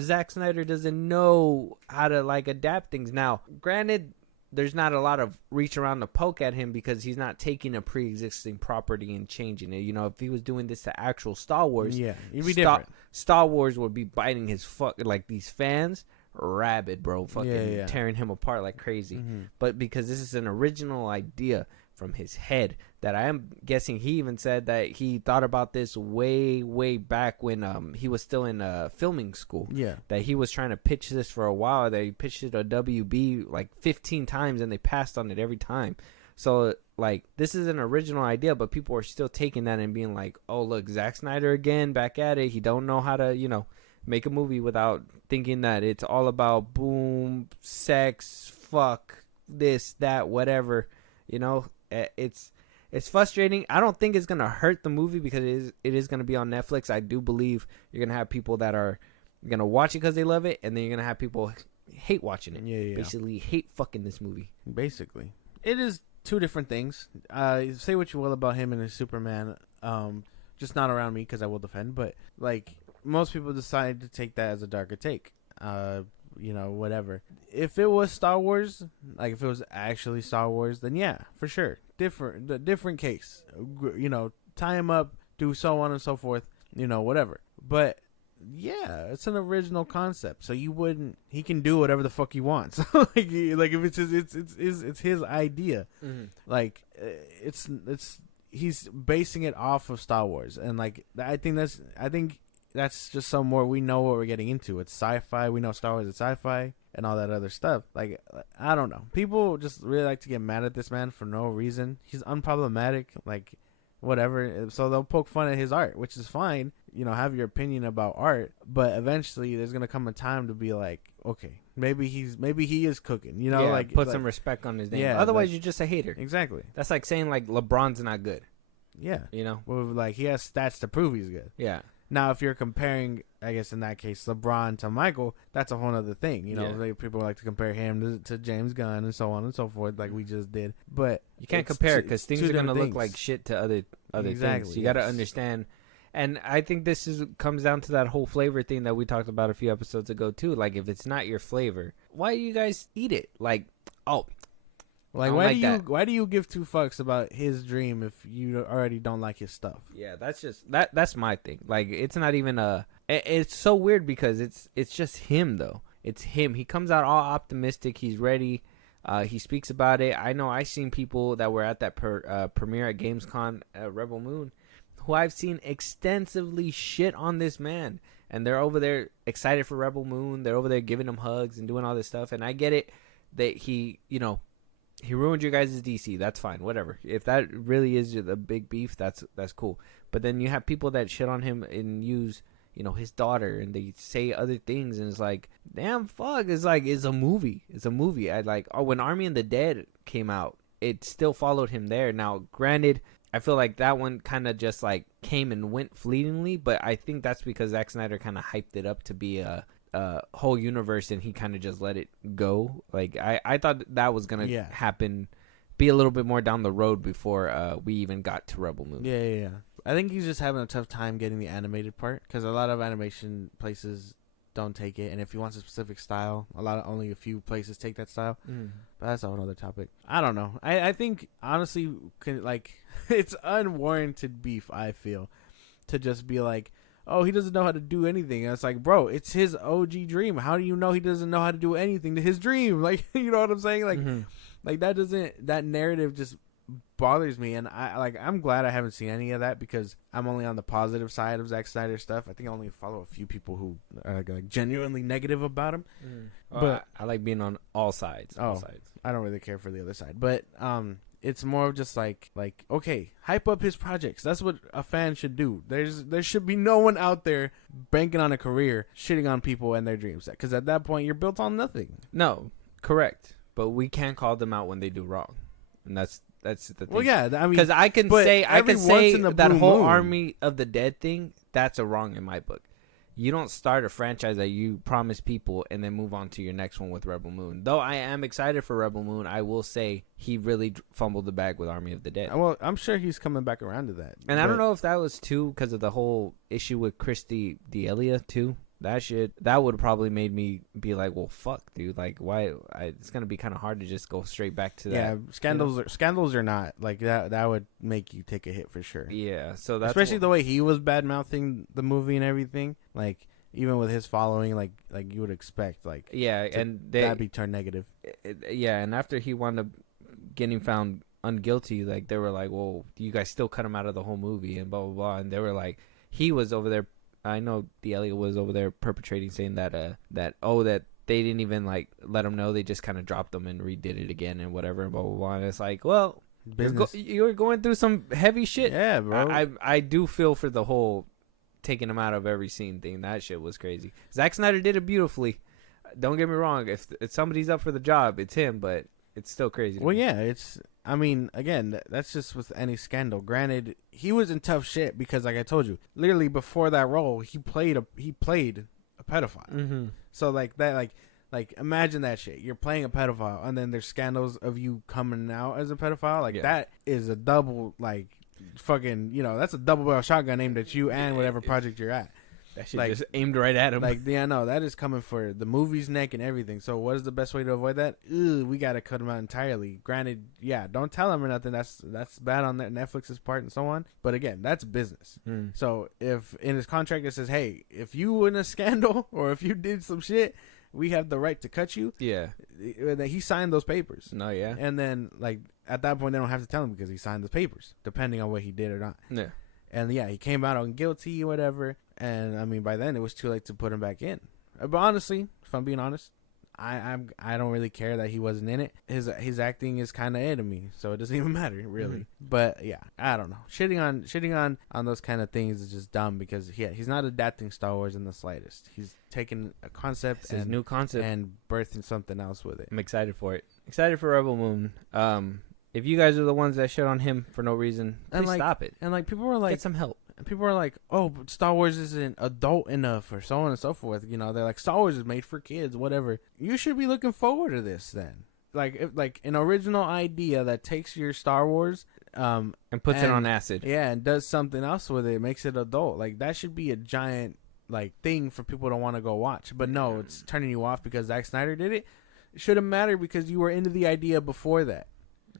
Zack Snyder doesn't know how to like adapt things. Now, granted, there's not a lot of reach around to poke at him because he's not taking a pre-existing property and changing it. You know, if he was doing this to actual Star Wars, yeah, it'd be different. Star Wars would be biting his like these fans rabid, bro, fucking tearing him apart like crazy. Mm-hmm. But because this is an original idea from his head, that I am guessing he even said that he thought about this way back when he was still in filming school. Yeah, that he was trying to pitch this for a while. That he pitched it to WB like 15 times and they passed on it every time. So like this is an original idea, but people are still taking that and being like, oh look, Zack Snyder again, back at it. He don't know how to, you know, make a movie without thinking that it's all about boom, sex, fuck, this, that, whatever. You know, it's frustrating. I don't think it's going to hurt the movie because it is going to be on Netflix. I do believe you're going to have people that are going to watch it because they love it, and then you're going to have people hate watching it. Yeah. Basically hate fucking this movie. Basically. It is two different things. Say what you will about him and his Superman. Just not around me because I will defend, but like most people decide to take that as a darker take. You know, whatever. If it was Star Wars, like if it was actually Star Wars, then yeah, for sure. Different case. You know, tie him up, do so on and so forth, you know, whatever. But yeah, it's an original concept. So he can do whatever the fuck he wants. like if it's his idea. Mm-hmm. Like he's basing it off of Star Wars, and like I think that's just somewhere we know what we're getting into. It's sci-fi. We know Star Wars is sci-fi and all that other stuff. Like, I don't know. People just really like to get mad at this man for no reason. He's unproblematic, like, whatever. So they'll poke fun at his art, which is fine. You know, have your opinion about art. But eventually there's going to come a time to be like, okay, maybe he is cooking. You know, yeah, like put some respect on his name. Yeah, otherwise, you're just a hater. Exactly. That's like saying, like, LeBron's not good. Yeah. You know? Well, like, he has stats to prove he's good. Yeah. Now, if you're comparing, I guess in that case, LeBron to Michael, that's a whole other thing. You know, like, people like to compare him to James Gunn and so on and so forth, like we just did. But you can't compare it because things are going to look like shit to other things. You got to understand. And I think this comes down to that whole flavor thing that we talked about a few episodes ago, too. Like, if it's not your flavor, why do you guys eat it? Like, Like why do you give two fucks about his dream if you already don't like his stuff? Yeah, that's just that's my thing. Like, it's not even it's so weird because it's just him though. It's him. He comes out all optimistic. He's ready. He speaks about it. I know I've seen people that were at that premiere at Gamescom at Rebel Moon who I've seen extensively shit on this man, and they're over there excited for Rebel Moon. They're over there giving him hugs and doing all this stuff, and I get it that he ruined your guys' DC. That's fine. Whatever. If that really is the big beef, that's cool. But then you have people that shit on him and use, his daughter, and they say other things, and it's like, damn, fuck. It's like, it's a movie. It's a movie. When Army of the Dead came out, it still followed him there. Now, granted, I feel like that one kind of just like came and went fleetingly, but I think that's because Zack Snyder kind of hyped it up to be a whole universe, and he kind of just let it go. Like, I thought that was gonna happen, be a little bit more down the road before we even got to Rebel Moon. Yeah. I think he's just having a tough time getting the animated part because a lot of animation places don't take it, and if he wants a specific style, only a few places take that style. But that's a whole other topic. I don't know. I think honestly, it's unwarranted beef. I feel to just be like, oh, he doesn't know how to do anything. And it's like, bro, it's his OG dream. How do you know he doesn't know how to do anything to his dream? Like, you know what I'm saying? Like, like that narrative just bothers me. And I'm glad I haven't seen any of that because I'm only on the positive side of Zack Snyder stuff. I think I only follow a few people who are like genuinely negative about him. But I like being on all sides. I don't really care for the other side. But It's more of just like okay, hype up his projects. That's what a fan should do. There should be no one out there banking on a career shitting on people and their dreams, because at that point you're built on nothing. No, correct. But we can't call them out when they do wrong, and that's the thing. Well, yeah, I mean, because I can say that whole Army of the Dead thing. That's a wrong in my book. You don't start a franchise that you promise people and then move on to your next one with Rebel Moon. Though I am excited for Rebel Moon, I will say he really fumbled the bag with Army of the Dead. Well, I'm sure he's coming back around to that. And I don't know if that was too because of the whole issue with Christy D'Elia too. That would have probably made me be like, well, fuck, dude. Like, why? It's gonna be kind of hard to just go straight back to that. Yeah, scandals are not like that. That would make you take a hit for sure. Yeah, so that's especially the way he was bad mouthing the movie and everything. Like, even with his following, like you would expect, like, yeah, and that'd be turned negative. Yeah, and after he wound up getting found unguilty, like they were like, well, you guys still cut him out of the whole movie and blah blah blah, and they were like, he was over there. I know D'Elia was over there perpetrating, saying that that they didn't even like let him know. They just kind of dropped them and redid it again and whatever and blah blah blah. And it's like, well, you're going through some heavy shit. Yeah, bro. I do feel for the whole taking him out of every scene thing. That shit was crazy. Zack Snyder did it beautifully. Don't get me wrong. If somebody's up for the job, it's him. But it's still crazy. Well, yeah, I mean, again, that's just with any scandal. Granted, he was in tough shit because, like I told you, literally before that role, he played a pedophile. Mm-hmm. So like that, like imagine that shit. You're playing a pedophile, and then there's scandals of you coming out as a pedophile. Like that is a double, like fucking, that's a double barrel shotgun aimed at you and whatever project you're at. That shit just aimed right at him. Like, yeah, no, that is coming for the movie's neck and everything. So what is the best way to avoid that? We got to cut him out entirely. Granted, yeah, don't tell him or nothing. That's bad on Netflix's part and so on. But again, that's business. So if in his contract it says, hey, if you were in a scandal or if you did some shit, we have the right to cut you. Yeah. He signed those papers. No, yeah. And then, like, at that point, they don't have to tell him because he signed the papers, depending on what he did or not. Yeah. And yeah, he came out on guilty or whatever. And I mean, by then it was too late to put him back in. But honestly, if I'm being honest, I don't really care that he wasn't in it. His acting is kind of it to me, so it doesn't even matter really. But yeah, I don't know. Shitting on those kind of things is just dumb because he's not adapting Star Wars in the slightest. He's taking a concept his new concept and birthing something else with it. I'm excited for it. Excited for Rebel Moon. If you guys are the ones that shit on him for no reason, please stop it. And like people were like, get some help. And people are like, oh, but Star Wars isn't adult enough or so on and so forth. They're like, Star Wars is made for kids, whatever. You should be looking forward to this then. Like an original idea that takes your Star Wars and puts it on acid. Yeah, and does something else with it, makes it adult. Like, that should be a giant like thing for people to want to go watch. But no, it's turning you off because Zack Snyder did it. It shouldn't matter because you were into the idea before that.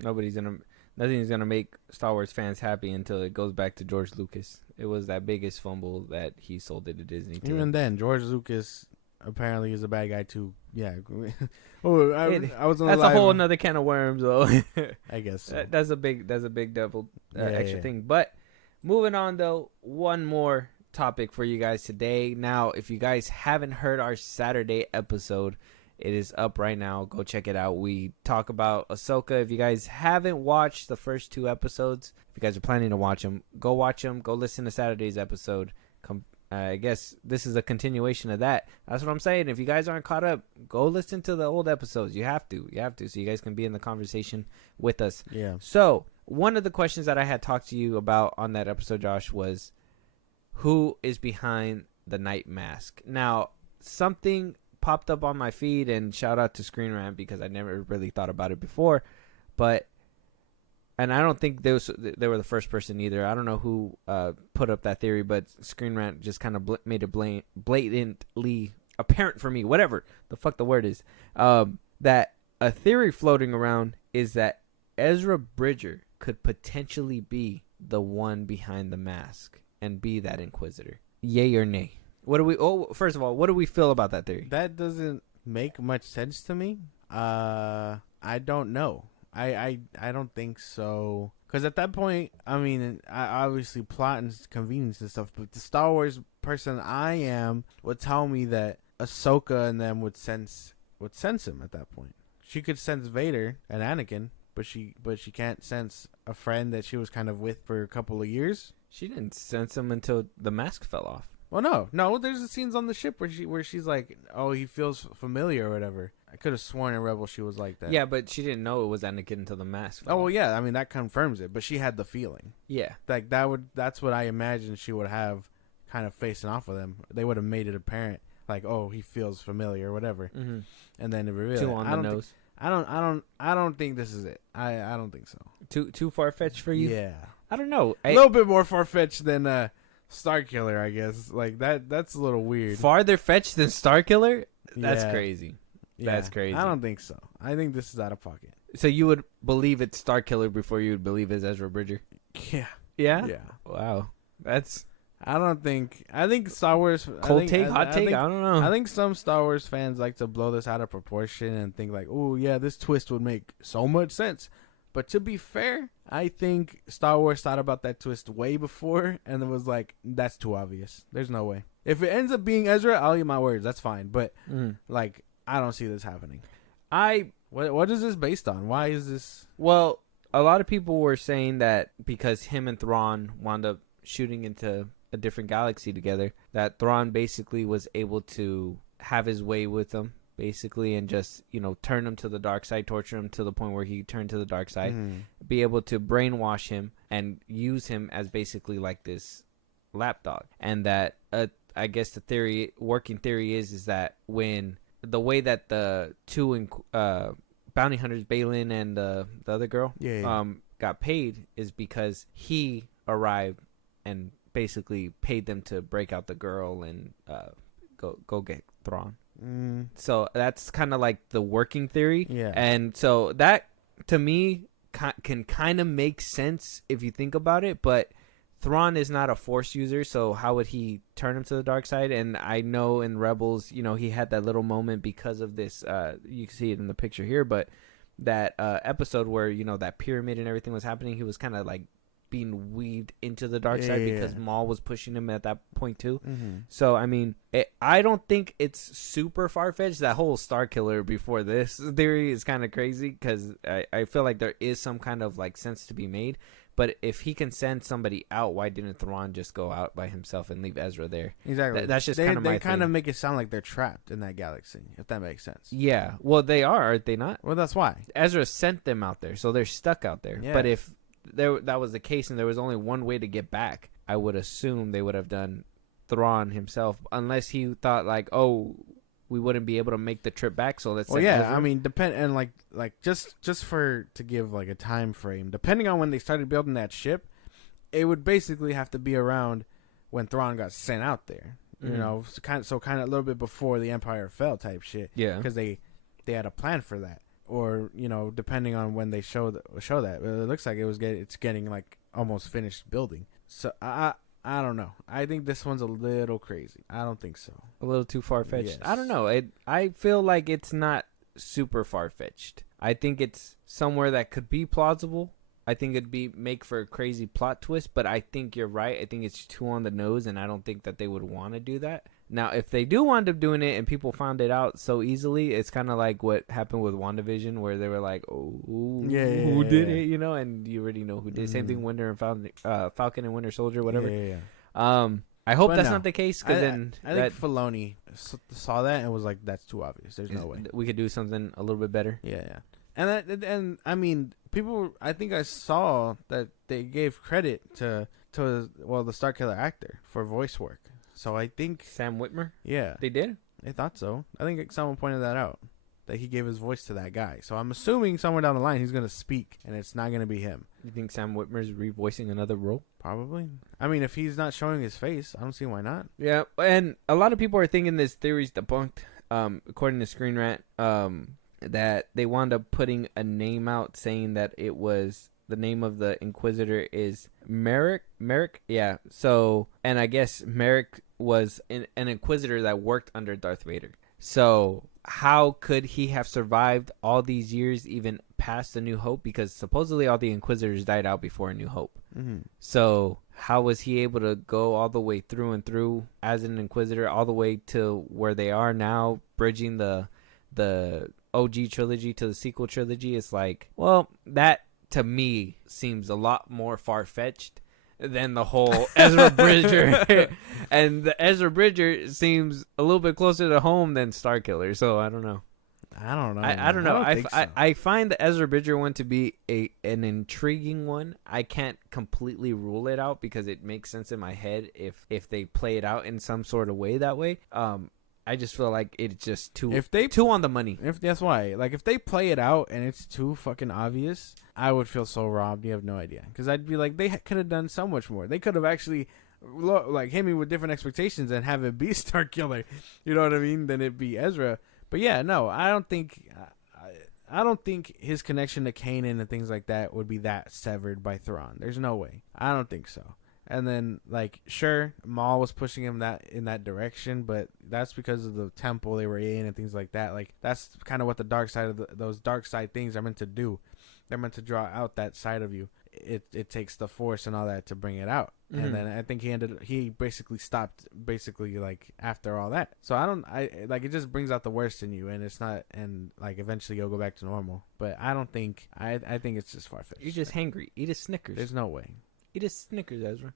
Nothing's gonna make Star Wars fans happy until it goes back to George Lucas. It was that biggest fumble that he sold it to Disney. Even then, George Lucas apparently is a bad guy too. Yeah. I was on that's a whole another can of worms, though. I guess so. That's a big double extra thing. But moving on, though, one more topic for you guys today. Now, if you guys haven't heard our Saturday episode, it is up right now. Go check it out. We talk about Ahsoka. If you guys haven't watched the first 2 episodes, if you guys are planning to watch them, go watch them. Go listen to Saturday's episode. I guess this is a continuation of that. That's what I'm saying. If you guys aren't caught up, go listen to the old episodes. You have to, so you guys can be in the conversation with us. Yeah. So one of the questions that I had talked to you about on that episode, Josh, was who is behind the Night Mask. Now, something popped up on my feed, and shout out to Screen Rant because I never really thought about it before, and I don't think they were the first person either. I don't know who put up that theory, but Screen Rant just kind of made it blatantly apparent for me, whatever the fuck the word is, that a theory floating around is that Ezra Bridger could potentially be the one behind the mask and be that Inquisitor. Yay or nay? First of all, what do we feel about that theory? That doesn't make much sense to me. I don't know. I don't think so. Because at that point, I mean, I obviously plot and convenience and stuff, but the Star Wars person I am would tell me that Ahsoka and them would sense him at that point. She could sense Vader and Anakin, but she can't sense a friend that she was kind of with for a couple of years. She didn't sense him until the mask fell off. Well, no. There's the scenes on the ship where she's like, oh, he feels familiar or whatever. I could have sworn in Rebel she was like that. Yeah, but she didn't know it was Anakin until the mask fell Oh well, off. yeah. I mean that confirms it, but she had the feeling. Yeah, Like that's what I imagine she would have, kind of facing off with him. They would have made it apparent, like, oh, he feels familiar or whatever, mm-hmm. and then it revealed. Too on the nose. I don't think this is it. I don't think so. Too far fetched for you. Yeah, I don't know. a little bit more far fetched than Starkiller, I guess. Like that's a little weird. Farther fetched than Starkiller? That's Yeah. crazy. Yeah, That's crazy. I don't think so. I think this is out of pocket. So you would believe it's Starkiller before you would believe it's Ezra Bridger? Yeah. Yeah. Yeah. Wow. That's I think Star Wars cold take, hot take. I don't know. I think some Star Wars fans like to blow this out of proportion and think like, oh yeah, this twist would make so much sense. But to be fair, I think Star Wars thought about that twist way before and it was like, that's too obvious. There's no way. If it ends up being Ezra, I'll eat my words. That's fine. But like, I don't see this happening. What is this based on? Why is this? Well, a lot of people were saying that because him and Thrawn wound up shooting into a different galaxy together, that Thrawn basically was able to have his way with them, basically, and just, turn him to the dark side, torture him to the point where he turned to the dark side, be able to brainwash him and use him as basically like this lapdog. And that, I guess the working theory is that when the way that the two bounty hunters, Balin and the other girl, got paid is because he arrived and basically paid them to break out the girl and go get Thrawn. So that's kind of like the working theory. Yeah. And so that to me can kind of make sense if you think about it, but Thrawn is not a Force user, so how would he turn him to the dark side? And I know in Rebels, he had that little moment because of this. You can see it in the picture here, but that episode where that pyramid and everything was happening, he was kind of like being weaved into the dark side because Maul was pushing him at that point too. So I mean, I don't think it's super far fetched. That whole Starkiller before this theory is kind of crazy because I feel like there is some kind of like sense to be made. But if he can send somebody out, why didn't Thrawn just go out by himself and leave Ezra there? Exactly. That's just kind of my thing. They kind of make it sound like they're trapped in that galaxy, if that makes sense. Yeah. Well, they are they not? Well, that's why. Ezra sent them out there, so they're stuck out there. Yeah. But if that was the case and there was only one way to get back, I would assume they would have done Thrawn himself, unless he thought like, oh, we wouldn't be able to make the trip back, so let's. Well, yeah, Ezra. I mean, and like just to give like a time frame, depending on when they started building that ship, it would basically have to be around when Thrawn got sent out there. Kind of a little bit before the Empire fell, type shit. Yeah, because they had a plan for that, or depending on when they show that. It looks like it's getting like almost finished building. So I don't know. I think this one's a little crazy. I don't think so. A little too far-fetched. Yes. I don't know. I feel like it's not super far-fetched. I think it's somewhere that could be plausible. I think it'd make for a crazy plot twist, but I think you're right. I think it's too on the nose, and I don't think that they would want to do that. Now, if they do wind up doing it and people found it out so easily, it's kind of like what happened with WandaVision, where they were like, oh, who did it, and you already know who did it. Same thing, Falcon and Winter Soldier, whatever. I hope that's not the case, because then I think Filoni saw that and was like, that's too obvious. There's no way. We could do something a little bit better. Yeah. And I mean, people, I think I saw that they gave credit to the Starkiller actor for voice work. So I think Sam Witwer? Yeah. They did? I thought so. I think someone pointed that out, that he gave his voice to that guy. So I'm assuming somewhere down the line he's going to speak, and it's not going to be him. You think Sam Witwer's revoicing another role? Probably. I mean, if he's not showing his face, I don't see why not. Yeah, and a lot of people are thinking this theory's debunked, according to Screen Rant, that they wound up putting a name out saying that it was... The name of the Inquisitor is Merrick. Yeah. So, and I guess Merrick was an Inquisitor that worked under Darth Vader. So, how could he have survived all these years, even past A New Hope? Because supposedly all the Inquisitors died out before A New Hope. Mm-hmm. So, how was he able to go all the way through and through as an Inquisitor, all the way to where they are now, bridging the OG trilogy to the sequel trilogy, it's like, well, that to me seems a lot more far-fetched than the whole Ezra Bridger. And the Ezra Bridger seems a little bit closer to home than Starkiller, so I don't know. I don't know. I don't know. I I find the Ezra Bridger one to be an intriguing one. I can't completely rule it out because it makes sense in my head if they play it out in some sort of way that way. I just feel like it's just too on the money. If that's why, like, if they play it out and it's too fucking obvious, I would feel so robbed. You have no idea, because I'd be like, they could have done so much more. They could have actually like hit me with different expectations and have it be Starkiller. You know what I mean? Than it be Ezra. But yeah, no, I don't think his connection to Kanan and things like that would be that severed by Thrawn. There's no way. I don't think so. And then, like, sure, Maul was pushing him in that direction, but that's because of the temple they were in and things like that. Like, that's kind of what the dark side of those dark side things are meant to do. They're meant to draw out that side of you. It takes the Force and all that to bring it out. Mm-hmm. And then I think he basically stopped like after all that. So it just brings out the worst in you, and it's not, and like eventually you'll go back to normal. But I don't think, I think it's just far-fetched. You're just hangry. Eat a Snickers. There's no way. Eat a Snickers, Ezra.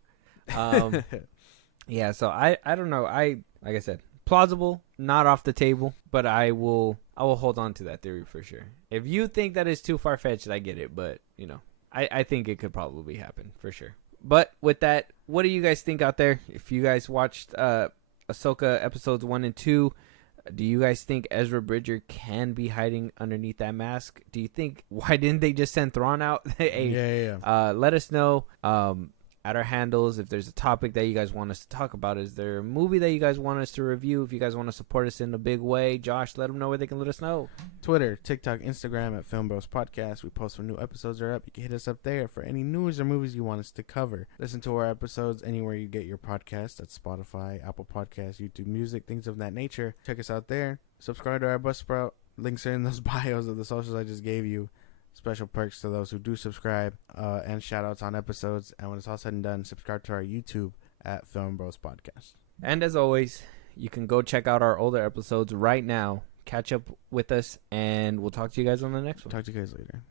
Yeah, so I don't know. Like I said, plausible, not off the table, but I will hold on to that theory for sure. If you think that is too far-fetched, I get it, but you know, I think it could probably happen for sure. But with that, what do you guys think out there? If you guys watched Ahsoka episodes 1 and 2, do you guys think Ezra Bridger can be hiding underneath that mask? Do you think, why didn't they just send Thrawn out? Hey, yeah. Let us know at our handles if there's a topic that you guys want us to talk about. Is there a movie that you guys want us to review? If you guys want to support us in a big way, Josh, let them know where they can let us know. Twitter, TikTok, Instagram at FilmBros Podcast. We post when new episodes are up. You can hit us up there for any news or movies you want us to cover. Listen to our episodes anywhere you get your podcasts. That's Spotify, Apple Podcasts, YouTube Music, things of that nature. Check us out there. Subscribe to our Buzzsprout. Links are in those bios of the socials I just gave you. Special perks to those who do subscribe, and shout outs on episodes. And when it's all said and done, subscribe to our YouTube at FilmBros Podcast. And as always, you can go check out our older episodes right now. Catch up with us, and we'll talk to you guys on the next one. Talk to you guys later.